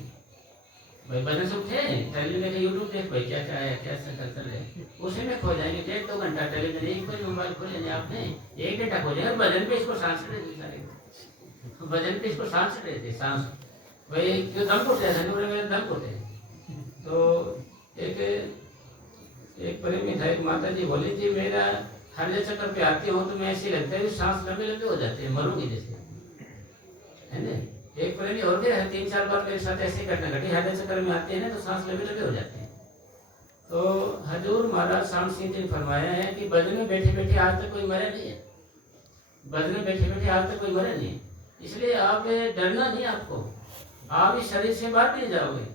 भाई भजन से उठे टेलीविजन देखे, यूट्यूब देख भाई क्या क्या है, क्या चल रहा है, उसी में खो जाएंगे। 1-2 घंटा टेलीविजन, एक बार मोबाइल खोले आपने 1 घंटा खो जाएगा। भजन पे इसको सांस रहती, भजन पे इसको सांस रहती, सांस भाई जो दम घुटते हैं, दम घुटते। तो एक प्रेमी था, एक माता जी बोली थी, मेरा हृदय चक्कर पे आती हूँ तो मैं ऐसे लगता है कि सांस लंबे हो जाते हैं, मरूंगी जैसे, है ना। एक प्रेमी और भी है, 3-4 बार मेरे साथ ऐसी घटना घटी, हृदय चक्कर में आते हैं ना तो सांस लंबे हो जाते हैं। तो हजूर महाराज शाम सिंह जी ने फरमाया है कि भजन में बैठे बैठे आज तक कोई मरा नहीं है, भजन में बैठे बैठे आज तक कोई मरा नहीं है। इसलिए आप डरना नहीं, आपको आप इस शरीर से बाहर नहीं जाओगे,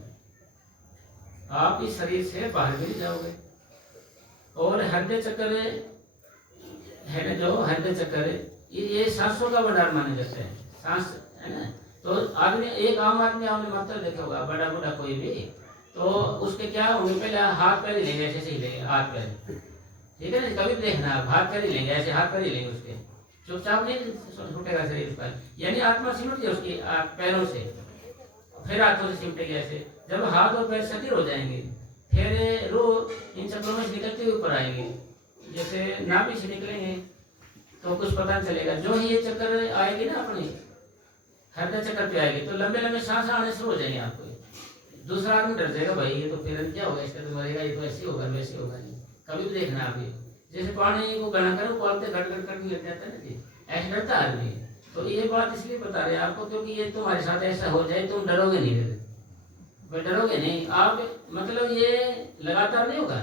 आप इस शरीर से बाहर भी नहीं जाओगे। और हृदय चक्कर है ना, जो हृदय चक्कर ये सांसों का भंडार माने जाता है, सांस है ना। तो आदमी, एक आम आदमी आपने मात्र देखा होगा, बड़ा बूढ़ा कोई भी, तो उसके क्या होंगे, पहले हाथ पैर ही लेंगे, ऐसे ही लेंगे हाथ पैर, ठीक है ना। कभी भी देखना हाथ पैर ही लेंगे, ऐसे हाथ पैर ही लेंगे उसके, चुपचाप नहीं छूटेगा शरीर पर, यानी आत्मा सिमट गई उसकी पैरों से, फिर हाथों से सिमटेगी ऐसे। जब हाथ और पैर सतिर हो जाएंगे फिर रूह इन चक्रों में से निकलते हुए ऊपर आएंगे, जैसे नाभि से निकलेंगे तो कुछ पता नहीं चलेगा। जो ही ये चक्कर आएगी ना अपनी हृदय चक्कर पे आएगी तो लंबे लंबे सांस आने शुरू हो जाएंगे आपको। दूसरा आदमी डर जाएगा, भाई ये तो फिर क्या होगा, इसका तो मरेगा, ये तो ऐसे होगा वैसे होगा नहीं। कभी भी देखना आप ये जैसे पानी को गला करो पालते घट घट करने लग जाता है ना जी, ऐसे डरता आदमी। तो ये बात इसलिए बता रहे हैं आपको क्योंकि ये तुम्हारे साथ ऐसा हो जाए तुम डरोगे नहीं, फिर डरोगे नहीं आप, मतलब ये लगातार नहीं होगा।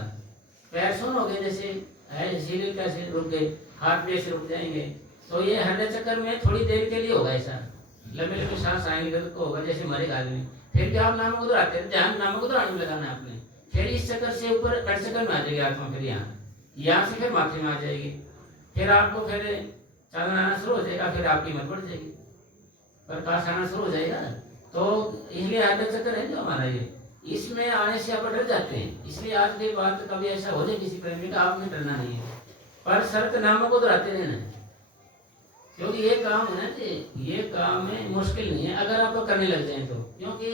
पैर सुन हो गए जैसे है सीरियल कैसे रुक गए, हाथ भी ऐसे रुक जाएंगे, तो ये हृदय चक्कर में थोड़ी देर के लिए होगा ऐसा, लंबे लंबे सांस आएंगे तो होगा जैसे मरेगा आदमी। फिर भी आप नाम को दोहराते हैं, ध्यान नाम को दोहराने में लगाना है आपने। फिर इस चक्कर से ऊपर कट चक्कर में आ जाएगी आत्मा, फिर यहाँ से फिर माथे में आ जाएगी, फिर आपको फिर चांदन आना शुरू हो जाएगा, फिर आपकी हिम्मत बढ़ जाएगी, प्रकाश आना शुरू हो जाएगा। तो इसलिए हृदय चक्कर है जो हमारा ये, इसमें आने से आप डर जाते हैं। इसलिए आज के बाद कभी ऐसा हो जाए किसी प्रेमी का, आपने डरना नहीं है, पर शर्त नामों को दोहराते रहना, क्योंकि ये काम है ना जी, ये काम में मुश्किल नहीं है अगर आप करने लग जाएं तो। क्योंकि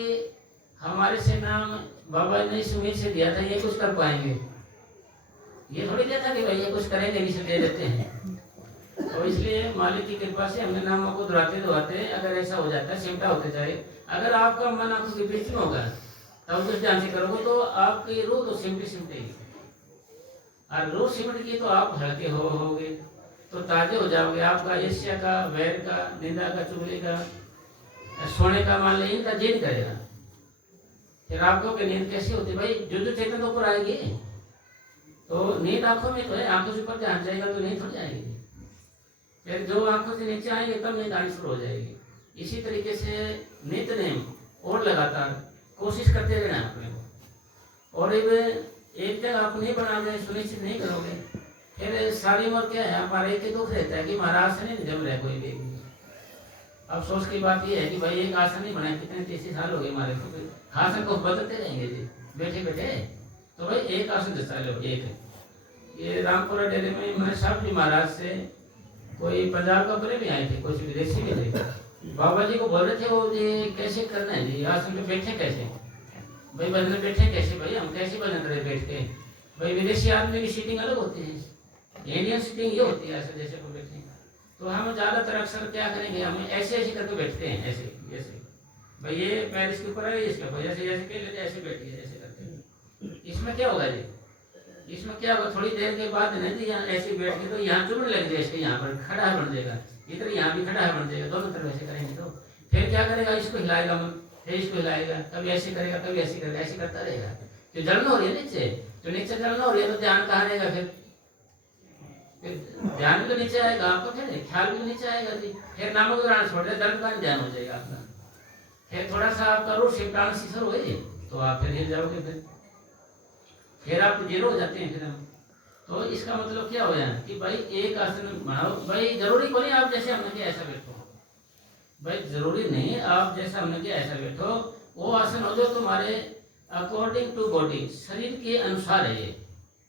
हमारे से नाम बाबा ने इस उम्मीद से दिया था ये कुछ कर पाएंगे, ये थोड़ी दिया था कि भाई ये कुछ करेंगे इसे दे देते हैं। तो इसलिए मालिक की कृपा से हमने नामों को दोहराते दोहराते अगर ऐसा हो जाता है सिमटा होते जाए। अगर आपका मन आपको विपरीत में होगा तब कुछ ध्यान से करोगे तो आपकी रूह तो सिमटेगी, और रूह सिमट गई तो आप हल्के होगे, तो ताजे हो जाओगे। आपका ईर्ष्या का, वैर का, निंदा का, चुगली का, सोने का मान लीजिए इनका जिद करेगा। फिर आपको नींद कैसी होती है भाई, जो चेतन तो ऊपर आएगी, तो नींद आंखों में तो है, आंखों से ऊपर ध्यान जाएगा तो नींद थोड़ी आएगी। फिर जो आंखों से नीचे आएंगे तब नींद आनी शुरू हो जाएगी। इसी तरीके से नित्य नेम और लगातार कोशिश करते रहना अपने को, और एक जगह आप नहीं बना दें, सुनिश्चित नहीं करोगे, फिर सारी उम्र क्या है हमारे एक दुख रहता है कि हमारा आसन नहीं जम रहा है कोई भी। अफसोस की बात यह है कि भाई एक आसन नहीं बना, कितने 30 साल हो गए हमारे, तो आसन को बदलते रहेंगे जी बैठे बैठे। तो भाई एक आसन जैसा लो, एक ये रामपुरा डेरे में मैंने साहब जी महाराज से कोई पंजाब का बड़े भी आए थे, कुछ विदेशी भी थे, बाबा जी को बोल रहे थे वो जी कैसे करना है जी, आसन पे बैठे कैसे भाई, बदले बैठे कैसे भाई, हम कैसे बदल रहे बैठ के भाई। विदेशी आदमी की सीटिंग अलग होती है, इंडियन सीटिंग ये होती है ऐसे जैसे को बैठे। तो हम ज्यादातर अक्सर क्या करेंगे, हम ऐसे ऐसे करके बैठते हैं, ऐसे जैसे भाई ये पैर इसके ऊपर है, इसके ऊपर जैसे जैसे के लेते ऐसे बैठिए, ऐसे करते। इसमें क्या होगा जी, इसमें क्या होगा थोड़ी देर के बाद नहीं तो यहाँ ऐसे बैठ के तो यहाँ चुभने लग जाए, इसके यहाँ पर खड़ा है बन जाएगा, इधर यहाँ भी खड़ा है बन जाएगा, दोनों तरफ ऐसे करेंगे तो फिर क्या करेगा, इसको हिलाएगा मन, फिर इसको हिलाएगा, कभी ऐसे करेगा कभी ऐसे करेगा, ऐसे करता रहेगा। जो जलन हो रही है नीचे, तो नीचे जलन हो रही है तो ध्यान कहाँ रहेगा, फिर ध्यान भी तो नीचे आएगा आपका, फिर ख्याल भी तो नीचे आएगा जी। फिर नामों को ध्यान छोड़ दे, दर्द का ध्यान हो जाएगा आपका। फिर थोड़ा सा आपका रूट शिफ्टान सीसर हो गई तो आप फिर हिल जाओगे, फिर आप जीरो हो जाते हैं फिर हम। तो इसका मतलब क्या हो जाए कि भाई एक आसन बनाओ, भाई जरूरी को नहीं आप जैसे हमने किया ऐसा बैठो, भाई जरूरी नहीं आप जैसा हमने किया ऐसा बैठो, वो आसन हो जो तुम्हारे अकॉर्डिंग टू बॉडी, शरीर के अनुसार है ये,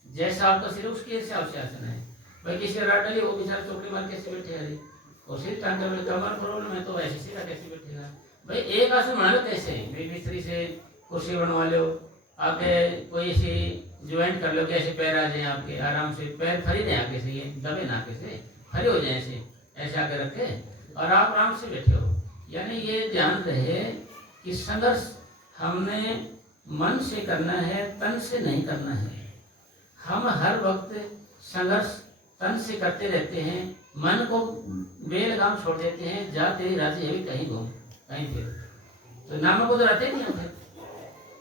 जैसा आपका शरीर उसके हिसाब से आसन है। भाई किसी रात डाली वो बेचारा चौकड़ी मार कैसे बैठेगा जी, और सिर टांग कर कमर प्रॉब्लम है तो ऐसे सीधा कैसे बैठेगा। भाई एक आसन बना लो कैसे, भाई मिस्त्री से कुर्सी बनवा लो, आपके कोई ऐसी ज्वाइंट कर लो कि ऐसे पैर आ जाए आपके आराम से, पैर खड़ी नहीं आके से, ये दबे ना आके से, खड़े हो जाए ऐसे आके रखे और आप आराम से बैठे हो। यानी ये ध्यान रहे कि संघर्ष हमने मन से करना है, तन से नहीं करना है। हम हर वक्त संघर्ष तन से करते रहते हैं, मन को बेलगाम छोड़ देते हैं, जा तेरी राजी है कहीं घूम कहीं फिर, तो नामों को दोहराते नहीं हम,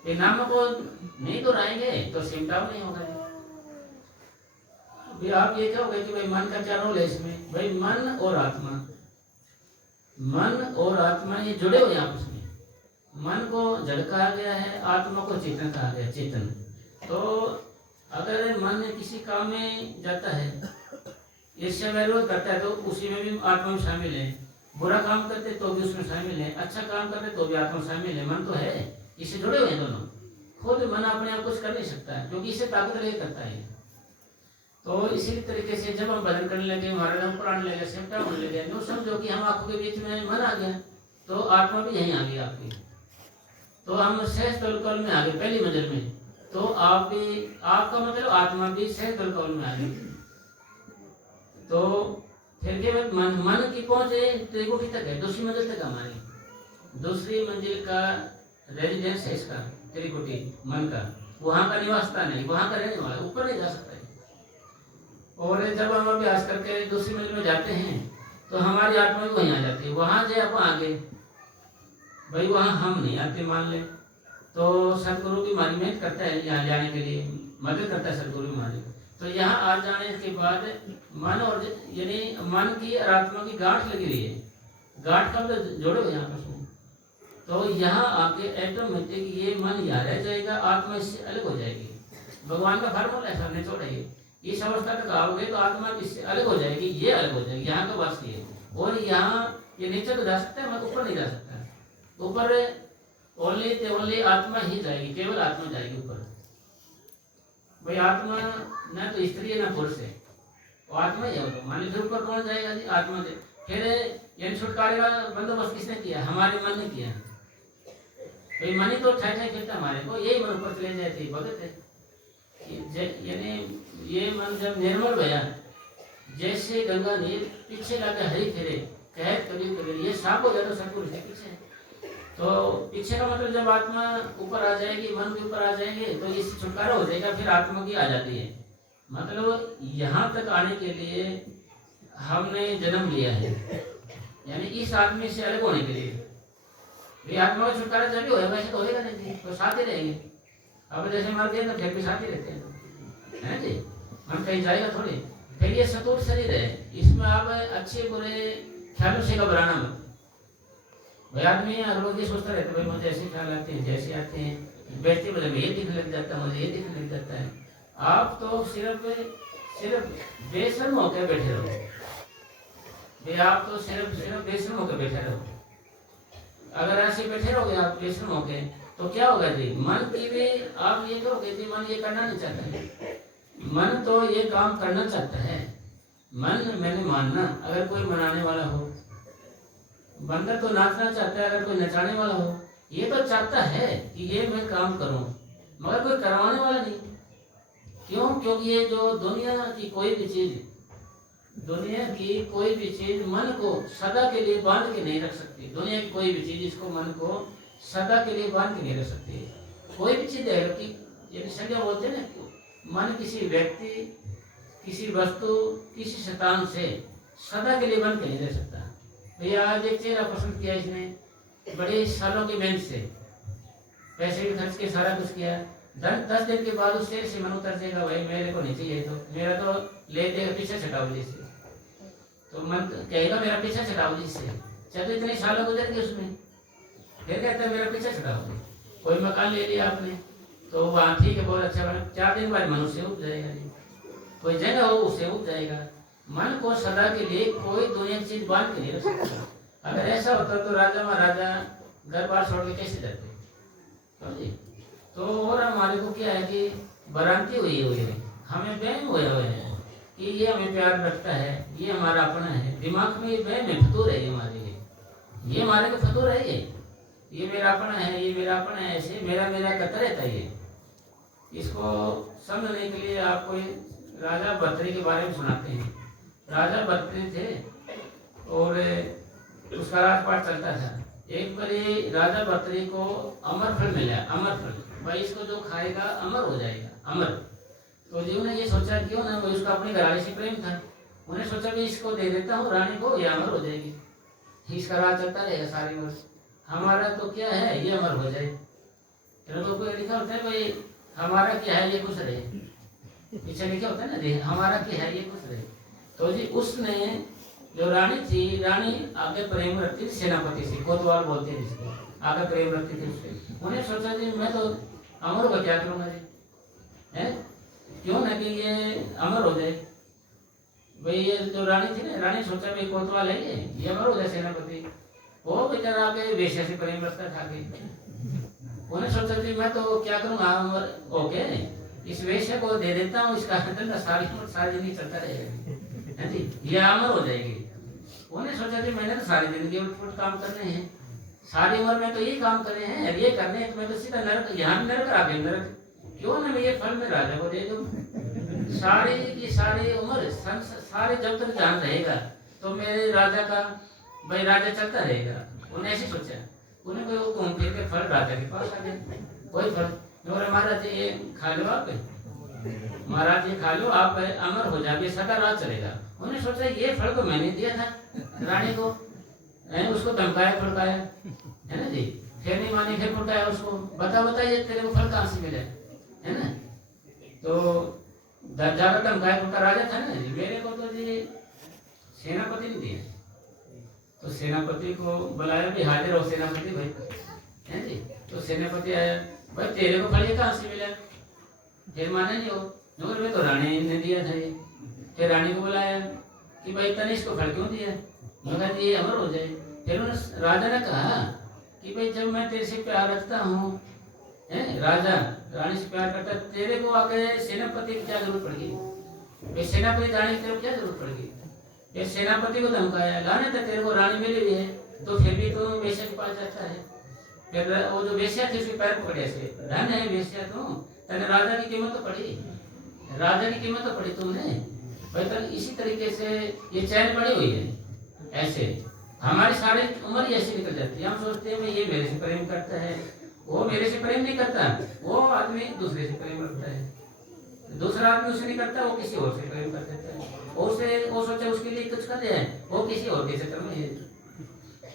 फिर नामों को नहीं दोहराएंगे तो सिमटाव नहीं होगा। अभी आप ये क्या होगा कि भाई मन का क्या रोल है इसमें, भाई मन और आत्मा, मन और आत्मा ये जुड़े हुए हैं आपस में। मन को जड़ कहा गया है, आत्मा को चेतन कहा गया, चेतन। तो अगर मन किसी काम में जाता है, ईर्ष्या विरोध करता है तो उसी में भी आत्मा में शामिल है, बुरा काम करते तो भी उसमें शामिल है, अच्छा काम करते तो भी आत्मा शामिल है। मन तो है, इससे जुड़े हुए हैं दोनों। खुद मन अपने आप कुछ कर नहीं सकता है क्योंकि इससे ताकत लेकर करता है। तो इसी तरीके से जब हम भजन करने लगे, हमारा ऊपर आने लगे, सिमटा होने लगे, तो समझो कि हम आंखों के बीच में मन आ गया, तो आत्मा भी यहीं आ गई आपकी। तो हम सहज तलकल में आ गए पहली मंजिल में, तो आप भी, आपका मतलब आत्मा भी सहज तलकल में आ गई। तो फिर केवल मन की पहुंच त्रिकुटी तक है, दूसरी मंजिल तक हमारी, दूसरी मंजिल का रेजिडेंस है इसका त्रिकुटी मन का, वहां का निवास स्थान नहीं, वहां का रहने वाला, ऊपर नहीं जा सकता है। और जब हम अभ्यास करके दूसरी मंजिल में जाते हैं तो हमारी आत्मा भी वहीं आ जाती है, वहां जो आप आगे भाई वहां हम नहीं आते मान ले, तो सदगुरु की हमारी मेहनत करता है यहाँ जाने के लिए, मदद करता है सदगुरु हमारी। तो यहाँ आ जाने के बाद मन और यानी मन की और आत्मा की गांठ लगी रही है, गांठ का मतलब जोड़े हुए आपस में। तो यहाँ आके ऑटोमेटिक ये मन यहाँ रह जाएगा, आत्मा इससे अलग हो जाएगी। भगवान का फार्मूला ऐसा निचोड़ है, इस अवस्था तक आओगे तो आत्मा इससे अलग हो जाएगी, ये अलग हो जाएगी, यहाँ का वास ये। और यहाँ ये नीचे तो जा सकता है, ऊपर नहीं जा सकता। ऊपर ओनली आत्मा ही जाएगी, केवल आत्मा जाएगी ऊपर। भाई आत्मा न तो स्त्री है न पुरुष है, वो आत्मा ही है। वो मान लीजिए ऊपर कौन जाएगा जी? आत्मा दे। फिर ये छुटकारे का बंदोबस्त किसने किया? हमारे मन ने किया। भाई मन ही तो ठहरे फिरता हमारे को, यही मन ऊपर चले जाते भगत है। यानी ये मन जब निर्मल गया, जैसे गंगा नीर पीछे लाके हरी फिरे, कह कभी कभी ये साफ हो जाता सतपुरुष के पीछे। तो पीछे का मतलब जब आत्मा ऊपर आ जाएगी, मन के ऊपर आ जाएंगे तो इससे छुटकारा हो जाएगा, फिर आत्मा की आ जाती है। मतलब यहाँ तक आने के लिए हमने जन्म लिया है, यानी इस आदमी से अलग होने के लिए। ये आत्मा का छुटकारा जब भी होगा, वैसे तो होगा नहीं, तो साथ ही रहेंगे। अब जैसे मर गए तो फिर भी साथ ही रहते हैं, है जी। हम कहीं जाएगा थोड़ी। फिर ये सतुर शरीर है, इसमें आप अच्छे बुरे ख्यालों से घबराना मत। भाई आदमी हर रोज ये सोचता रहता है, भाई मुझे ऐसे ख्याल आते हैं, जैसे आते हैं, बैठते बजे में ये दिखने लग जाता है, मुझे ये दिखने लग जाता है। आप तो सिर्फ बेशर्म होकर बैठे रहो भाई, आप तो सिर्फ बेशर्म होकर बैठे रहो। अगर ऐसे बैठे रहोगे आप बेशर्म होके, तो क्या होगा जी? मन की भी आप ये कहोगे जी मन ये करना नहीं चाहता है, मन तो ये काम करना चाहता है। मन मैंने मानना, अगर कोई मनाने वाला हो, बंदर तो नाचना चाहता है, अगर कोई नचाने वाला हो, ये तो चाहता है कि ये मैं काम करूं, मगर कोई करवाने वाला नहीं। क्यों? क्योंकि ये जो दुनिया की कोई भी चीज मन को सदा के लिए बांध के नहीं रख सकती। दुनिया की कोई भी चीज इसको मन को सदा के लिए बांध के नहीं रख सकती। कोई भी चीज है कि ये संज्ञा बोलते हैं ना, मन किसी व्यक्ति, किसी वस्तु, किसी शैतान से सदा के लिए बंद के नहीं रह सकता। भैया आज एक चेहरा पसंद किया इसने, बड़े सालों की मेहनत से पैसे भी खर्च के सारा कुछ किया, 10 दिन के बाद उस चेहरे से मन उतर जाएगा, भाई मेरे को नहीं चाहिए, तो मेरा तो ले देगा, पीछे छटाओ जिससे। तो मन कहेगा मेरा पीछे छटाओ जिससे। चलो इतने सालों गुजर गए उसमें, फिर कहता है मेरा पीछे छटाओ। कोई मकान ले लिया आपने, तो वहाँ ठीक है, बहुत अच्छा बना, 4 दिन बाद मन उससे उग जाएगा जी। कोई जगह हो उससे उग जाएगा। मन को सदा के लिए कोई दुनिया की चीज बांध के नहीं रख सकता। अगर ऐसा होता तो राजा महाराजा घर बार छोड़ के कैसे जाते? तो और हमारे को क्या है कि भ्रांति हुई है, हमें वहम हुए हुए हैं कि ये हमें प्यार रखता है, ये हमारा अपना है। दिमाग में ये वहम है, फतूर है ये हमारे लिए, ये हमारे को फतूर है। ये मेरा अपना है, ये मेरा अपना है, ऐसे मेरा करता रहता है। ये इसको समझने के लिए आपको राजा भर्तृहरि के बारे में सुनाते हैं। राजा भर्तृहरि थे और उसका राजपाट चलता था। एक बार राजा भर्तृहरि को अमर फल मिला, अमर फल, भाई इसको जो खाएगा अमर हो जाएगा, अमर। तो जी उन्हें ये सोचा क्यों ना, भाई उसका अपने घरवाले से प्रेम था, उन्हें सोचा कि इसको दे देता हूँ रानी को, ये अमर हो जाएगी, इसका राज चलता रहेगा सारी वर्ष, हमारा तो क्या है ये अमर हो जाए। तो कोई लिखा होता है भाई हमारा क्या है ये खुश रहे, पीछे लिखा होता है ना हमारा क्या है ये खुश रहे। तो जी उसने जो रानी थी, रानी आगे प्रेम रखती थी सेनापति से, कोतवाल बोलते हैं जिसको, आगे प्रेम रखती थी उससे। उन्हें सोचा जी मैं तो अमर को क्या करूँगा जी, है क्यों ना कि ये अमर हो जाए। भाई ये जो रानी थी ना, रानी सोचा भाई कोतवाल है ये अमर हो जाए सेनापति। वो बेचारा आगे वेश्या से प्रेम रखता था। उन्हें सोचा जी मैं तो क्या करूँगा अमर ओके, इस वेश्या को दे देता हूँ, इसका धंधा सारी जिंदगी चलता रहेगा, है जी, ये अमर हो जाएगी। उन्हें सोचा कि मैंने तो सारी जिंदगी उठ काम करने हैं, सारी उम्र में तो यही काम करे हैं, अब ये करने हैं तो मैं तो सीधा नरक, यहाँ नरक आ गया, नरक क्यों ना मैं ये फल में राजा को दे दूं। सारी की सारी उम्र सारे जब तक जान रहेगा तो मेरे राजा का भाई राजा चलता रहेगा। उन्हें ऐसे सोचा, उन्हें कोई घूम फिर के फल राजा के पास आ गया, कोई फल महाराज ये खा लो आप, महाराज ये खा लो आप, अमर हो जाओगे, सदा राज चलेगा। उन्हें सोचा ये फल तो मैंने दिया था रानी को, उसको धमकाया फड़काया, है ना जी, फिर नहीं मानी, फिर फड़काया उसको, बता ये तेरे को फल कहाँ से मिले, है ना। तो ज्यादा धमकाया फड़का राजा था ना जी, मेरे को तो जी सेनापति ने दिया। तो सेनापति को बुलाया, भी हाजिर हो सेनापति भाई, है जी। तो सेनापति आया, भाई तेरे को फल ये कहाँ से मिला, फिर माने नहीं हो, में तो रानी ने दिया था ये। फिर रानी को बुलाया कि भाई तने इसको फल क्यों दिया, मगर ये अमर हो जाए। फिर उन्होंने राजा ने कहा कि भाई जब मैं तेरे से प्यार रखता हूँ, राजा रानी से प्यार करता, तेरे को आके सेनापति की क्या जरूरत पड़ेगी, सेनापति रानी की क्या जरूरत पड़ेगी। ये सेनापति को धमकाया, लाने तक तेरे को रानी मिली हुई है, तो फिर भी तो वेश्या के पास जाता है। फिर वो जो वेश्या थी उसके पैर पकड़े से, धन है वेश्या तो, तेने राजा की कीमत तो पड़ी, राजा की कीमत तो पड़ी तुमने भाई। तो इसी तरीके से ये चैन पड़ी हुई है। ऐसे हमारी सारी उम्र ही ऐसी निकल जाती है, हम सोचते हैं ये मेरे से प्रेम करता है, वो मेरे से प्रेम नहीं करता, वो आदमी दूसरे से प्रेम करता है, दूसरा आदमी उसे नहीं करता, वो किसी और से प्रेम कर देता है, वो सोचे उसके लिए कुछ कर रहे हैं, वो किसी और के चक्कर में है।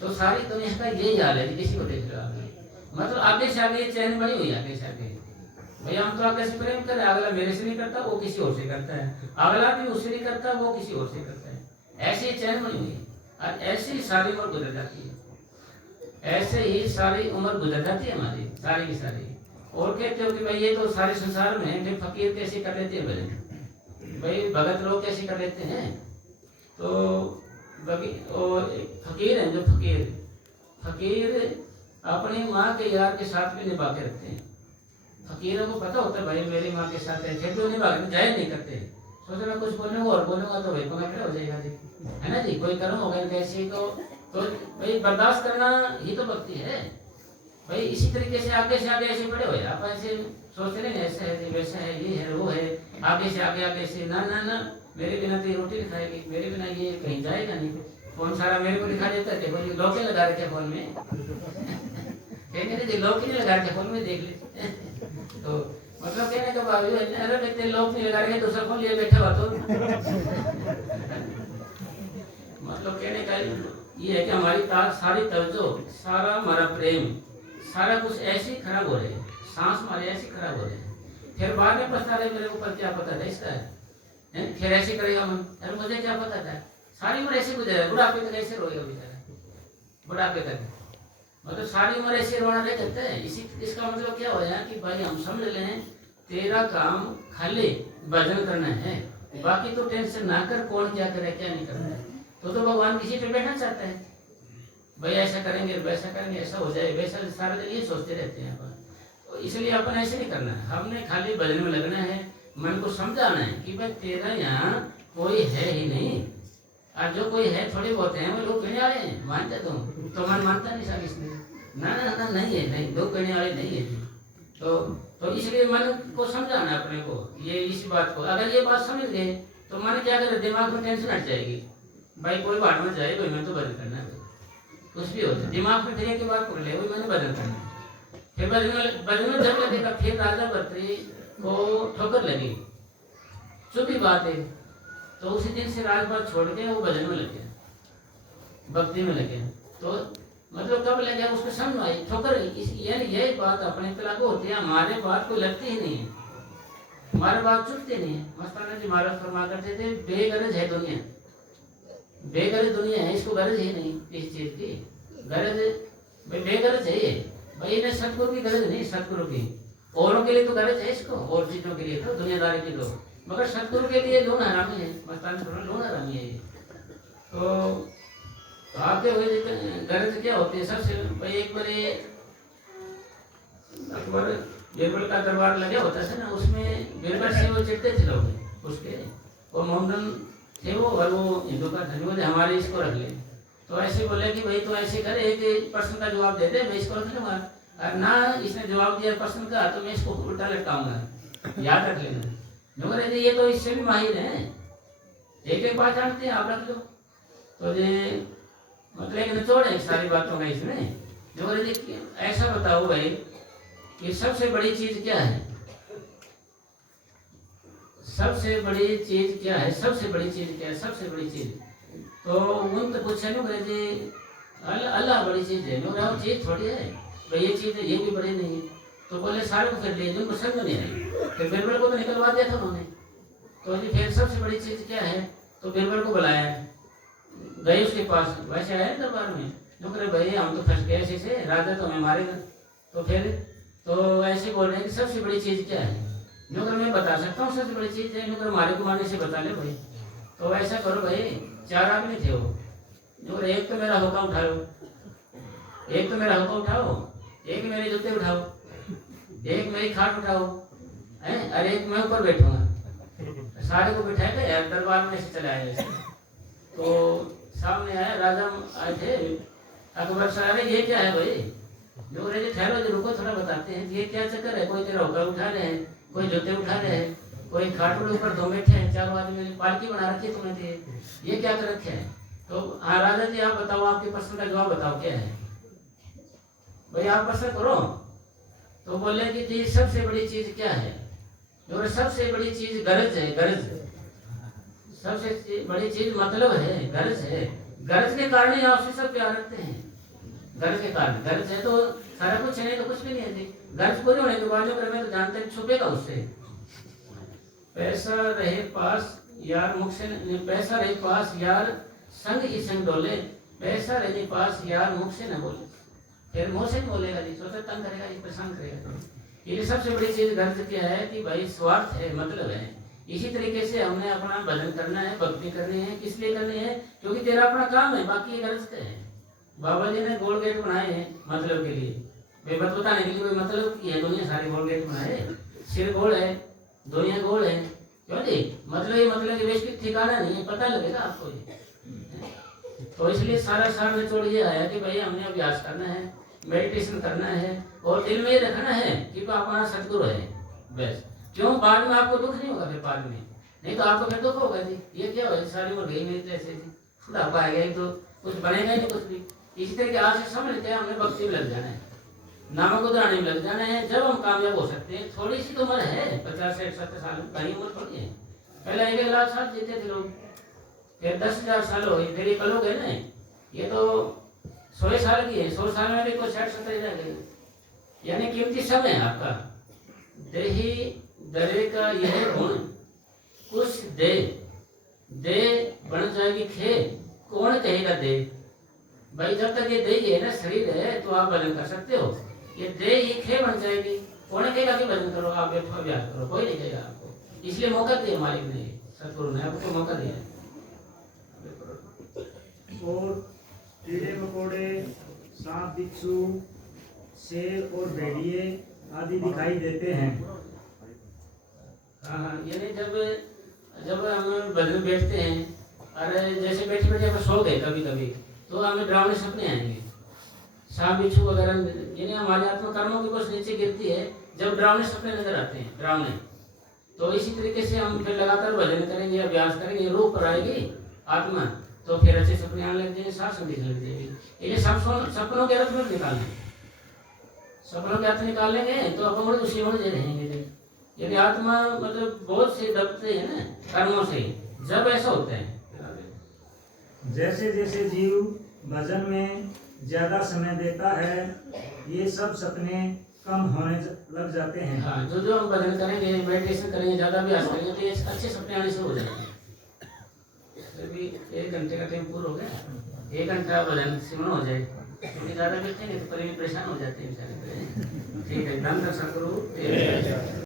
तो सारी दुनिया का यही हाल है, किसी को देख लो आपने, मतलब आगे से आगे चैन बनी हुई है, आगे से आगे भैया हम तो आगे से प्रेम करें, अगला मेरे से नहीं करता, वो किसी और से करता है, अगला भी उससे नहीं करता, वो किसी और से करता है। ऐसी चैन बनी हुई है, और ऐसे ही सारी उम्र गुजर जाती है, ऐसे ही सारी उम्र गुजर जाती है हमारी सारी की सारी। और कहते हो कि भाई ये तो सारे संसार में फिर फकीर कैसे कर लेते हैं भजन, भाई भगत लोग कैसे कर लेते हैं। तो फकीर हैं जो फकीर अपनी माँ के यार के साथ भी निभा के रखते हैं। फकीरों को पता होता है भाई मेरी माँ के साथ है, फिर भी उन्हें भागने जाहिर नहीं करते, सोच रहा कुछ बोलूंगा और बोलूंगा तो भाई पंगा खड़ा हो जाएगा जी, है ना जी, कोई कर्म होगा कैसे तो भाई बर्दाश्त करना ही तो भक्ति है भाई। इसी तरीके से आगे ऐसे बड़े हुए, आप ऐसे सोचते नहीं ऐसा है वैसा है, ये है वो है, आगे से ना ना ना, मेरे बिना तो ये रोटी नहीं खाएगी, मेरे बिना ये कहीं जाएगा नहीं। फोन सारा मेरे को दिखा देता है, बोलिए लौके लगा रखे फोन में कहने लौकी नहीं लगा रखे फोन में, देख ले। तो मतलब कहने का भाव अरे देखते लोग नहीं लगा रहे, दूसरा फोन लिए बैठा हुआ तो मतलब कहने का ये है कि हमारी सारी तवज्जो, सारा हमारा प्रेम, सारा कुछ ऐसे ही खराब हो रहे हैं, सांस हमारे ऐसे खराब हो रहे हैं, फिर बाद में पछता रहे मेरे ऊपर क्या पता था इसका है, फिर ऐसे करेगा मन, अरे मुझे क्या पता था, सारी उम्र ऐसे गुजरे, बुढ़ापे तक ऐसे रोएगा बेचारा, बुढ़ापे तक मतलब सारी उम्र ऐसे रोना रह जाता है। इसका मतलब क्या हो जाए कि भाई हम समझ लें तेरा काम खाली भजन करना है, बाकी तो टेंशन ना कर, कौन क्या करे क्या नहीं करना है। तो भगवान किसी पे बैठना चाहता है, भाई ऐसा करेंगे वैसा करेंगे, ऐसा हो जाए वैसा, सारा दिन ये सोचते रहते हैं अपन। तो इसलिए अपन ऐसे नहीं करना है, हमने खाली भजन में लगना है, मन को समझाना है कि भाई तेरा यहाँ कोई है ही नहीं, और जो कोई है थोड़े बहुत हैं वो लोग कहने वाले हैं, मानते तुम तो मन मानता नहीं सब, इसलिए ना नहीं है, नहीं लोग कहने वाले नहीं है। तो इसलिए मन को समझाना है अपने को, ये इस बात को अगर ये बात समझ गए तो मन क्या करे, दिमाग में टेंशन हट जाएगी, भाई कोई बात में जाए, भाई मैं तो बदल करना है, कुछ भी होता है दिमाग में फिर एक बात पकड़ ले, वही मैंने बदल करना है। फिर बदल में जब लगेगा, फिर राजा भर्तृ को ठोकर लगी, चुपी बात है, तो उसी दिन से राजपाट छोड़ के वो भजन में लगे, भक्ति में लगे। तो मतलब कब लगे उसको समझ आई ठोकर, यानी यही बात अपने पे लागू होती है, हमारे बात को लगती ही नहीं है, हमारे बात चुपती नहीं है। मस्ताना जी महाराज फरमा करते थे बेगरज है दुनिया, बेगरज दुनिया है, इसको गरज ही नहीं किसी चीज की, गरज भाई बेगरज है ये, भाई इन्हें सतगुरु की गरज नहीं, सतगुरु की, औरों के लिए तो गरज है इसको, और चीजों के लिए तो दुनियादारी के लोग, मगर सतगुरु के लिए लोन हरामी है, मस्ताना लोन हरामी है ये। तो आपके हुए गरज क्या होती है सबसे भाई, एक बार अकबर बीरबल का दरबार लगे होता था ना, उसमें बीरबल से वो चिढ़ते थे लोग उसके, वो मोहम्मदन थे वो, और वो हिंदू का धनी बोले हमारे इसको रख ले। तो ऐसे बोले कि भाई तो ऐसे करे एक प्रश्न का जवाब दे दे, मैं इसको रख लूंगा, और ना इसने जवाब दिया प्रश्न का तो मैं इसको उल्टा लटकाऊंगा, याद रख लेना। जो कहे ये तो इससे भी माहिर है, एक एक बात जानते हैं, आप रख लो। तो ये मतलब एक निचोड़ है सारी बातों का इसमें। जो कहे ऐसा बताओ भाई कि सबसे बड़ी चीज क्या है, सबसे बड़ी चीज क्या है, सबसे बड़ी चीज क्या है, सबसे बड़ी चीज। तो उनसे पूछे नो जी अल्लाह बड़ी चीज है, नो वो चीज थोड़ी है भाई, ये चीज है ये भी बड़ी नहीं है। तो बोले सारे को फिर ले जो उनको समझ नहीं आई, फिर बीरबल को तो निकलवा दिया था उन्होंने। तो जी फिर सबसे बड़ी चीज क्या है, तो बीरबल को बुलाया, गए उसके पास, वैसे आए दरबार में, जो करे भाई हम तो फंस गए ऐसे से, राजा तो हमें मारेगा। तो फिर तो ऐसे बोल रहे हैं कि सबसे बड़ी चीज क्या है, जो कर मैं बता सकता हूँ सबसे बड़ी चीज है, जो कर मारे को मारने से बता ले भाई। तो ऐसा करो भाई, 4 आदमी थे वो, जो एक तो मेरा होका उठाओ, एक तो मेरा होका उठाओ, एक मेरे जूते उठाओ, एक मेरी खाट उठाओ, हैं, और एक मैं ऊपर बैठूंगा। सारे को बिठाएगा यार, दरबार में से चले आए ऐसे। तो सामने आया राजा आए थे, अकबर साहब, अरे ये क्या है भाई, जो रे ठहरो जो रुको थोड़ा बताते हैं, ये क्या चक्कर है, कोई तेरा होका उठा रहे हैं, कोई जूते उठा रहे हैं, कोई खाटों ऊपर 2 बैठे हैं, 4 आदमी पालकी बना रखी तुमने थे, ये क्या कर रखे हैं। तो हाँ राजा जी आप बताओ, आपके प्रश्न का जवाब बताओ क्या है भाई, आप प्रश्न करो। तो बोले कि जी सबसे बड़ी चीज क्या है, जो सबसे बड़ी चीज गरज है, गरज, सबसे बड़ी चीज मतलब है, गरज है, गरज के कारण ही आपसे सब प्यार रखते हैं, गरज के कारण, गरज है तो सारा कुछ है, नहीं तो कुछ भी नहीं है जी। गरज पूरी होने के बाद में तो जानते हैं छुपेगा उससे। पैसा रहे पास यार मुख से, पैसा रहे पास यार संग ही संग डोले, पैसा रहने पास यार मुख से न बोले, फिर मुंह से बोलेगा जी, सोचा तंग करेगा, ये परेशान करेगा। ये सबसे बड़ी चीज गर्ज क्या है कि भाई स्वार्थ है, मतलब है। इसी तरीके से हमने अपना भजन करना है, भक्ति करनी है, किस लिए करनी है, क्योंकि तेरा अपना काम है, बाकी ये गर्ज है। बाबा जी ने गोल गेट बनाए हैं मतलब के लिए, बेबत बताने के लिए, कोई मतलब की है, दुनिया सारी गोल गेट बनाए, सिर गोल है, दुनिया गोल है, क्यों जी, मतलब ये मतलब कि बेश ठिकाना नहीं है, पता लगेगा आपको ये। तो इसलिए सारा सार निचोड़ ये आया कि भाई हमने अभ्यास करना है, मेडिटेशन करना है, और दिल में ये रखना है कि अपना सदगुरु है बस। क्यों, बाद में आपको दुख नहीं होगा, फिर बाद में नहीं तो आपको फिर दुख होगा जी, ये क्या हो सारी उम्र गई मेरी ऐसे जी, बुढ़ापा आ गया तो कुछ बनेगा नहीं कुछ भी। इसी तरह आज से समझ लेते हैं हमने भक्ति में लग जाना है, नामक उदाहरण में लग जाना है, जब हम कामयाब हो सकते हैं। थोड़ी सी तो उम्र है, 50 से 60 साल, कहीं उम्र थोड़ी है। पहले 1 लाख साल जीते थे लोग, फिर 10,000 साल हो गए, फिर ये कल हो गए ना, ये तो 100 साल की है, 100 साल में भी कोई 60-70 रह गए, यानी कीमती समय है आपका। देही दरे का यह गुण कुछ दे, दे बन जाएगी खे, कौन कहेगा दे। भाई जब तक ये देही है ना, शरीर है, तो आप भजन कर सकते हो, ये दे ये खे बन जाएगी, कौन कहेगा कि भजन करो, आप बैठो अभ्यास करो, कोई नहीं कहेगा आपको। इसलिए मौका दिया मालिक ने, सतगुरु ने आपको मौका दिया। और कीड़े मकोड़े, सांप बिच्छू, शेर और भेड़िए आदि दिखाई देते हैं। हाँ, यानी जब हम भजन बैठते हैं, अरे जैसे बैठे बैठे हम सो गए कभी कभी, तो हमें डरावने सपने आएंगे, सांप बिच्छू वगैरह, यानी हमारे आत्मा कर्मों की कुछ नीचे गिरती है, जब डरावने सपने नजर आते हैं, डरावने। तो इसी तरीके से हम फिर लगातार भजन करेंगे, अभ्यास करेंगे, रूप पर आएगी आत्मा, तो फिर अच्छे सपने आने लग जाएंगे, साफ दिखने लग जाएगी। ये सपनों के अर्थ में निकालने, सपनों के अर्थ निकाल लेंगे तो अपन उसी में रहेंगे। यदि आत्मा मतलब बहुत से दबते हैं ना कर्मों से, जब ऐसा होता है। जैसे जैसे जीव भजन में ज्यादा समय देता है, ये सब सपने कम होने लग जाते हैं। हाँ, जो हम भजन करेंगे, मेडिटेशन करेंगे, ज्यादा अभ्यास करेंगे, तो ये अच्छे सपने आने से हो जाएंगे। अभी 1 घंटे का टाइम पूरा हो गया, 1 घंटा भजन सिमरन हो जाए, क्योंकि ज्यादा बैठेंगे तो परेशान हो जाते हैं बेचारे। ठीक है, धन सतगुरु।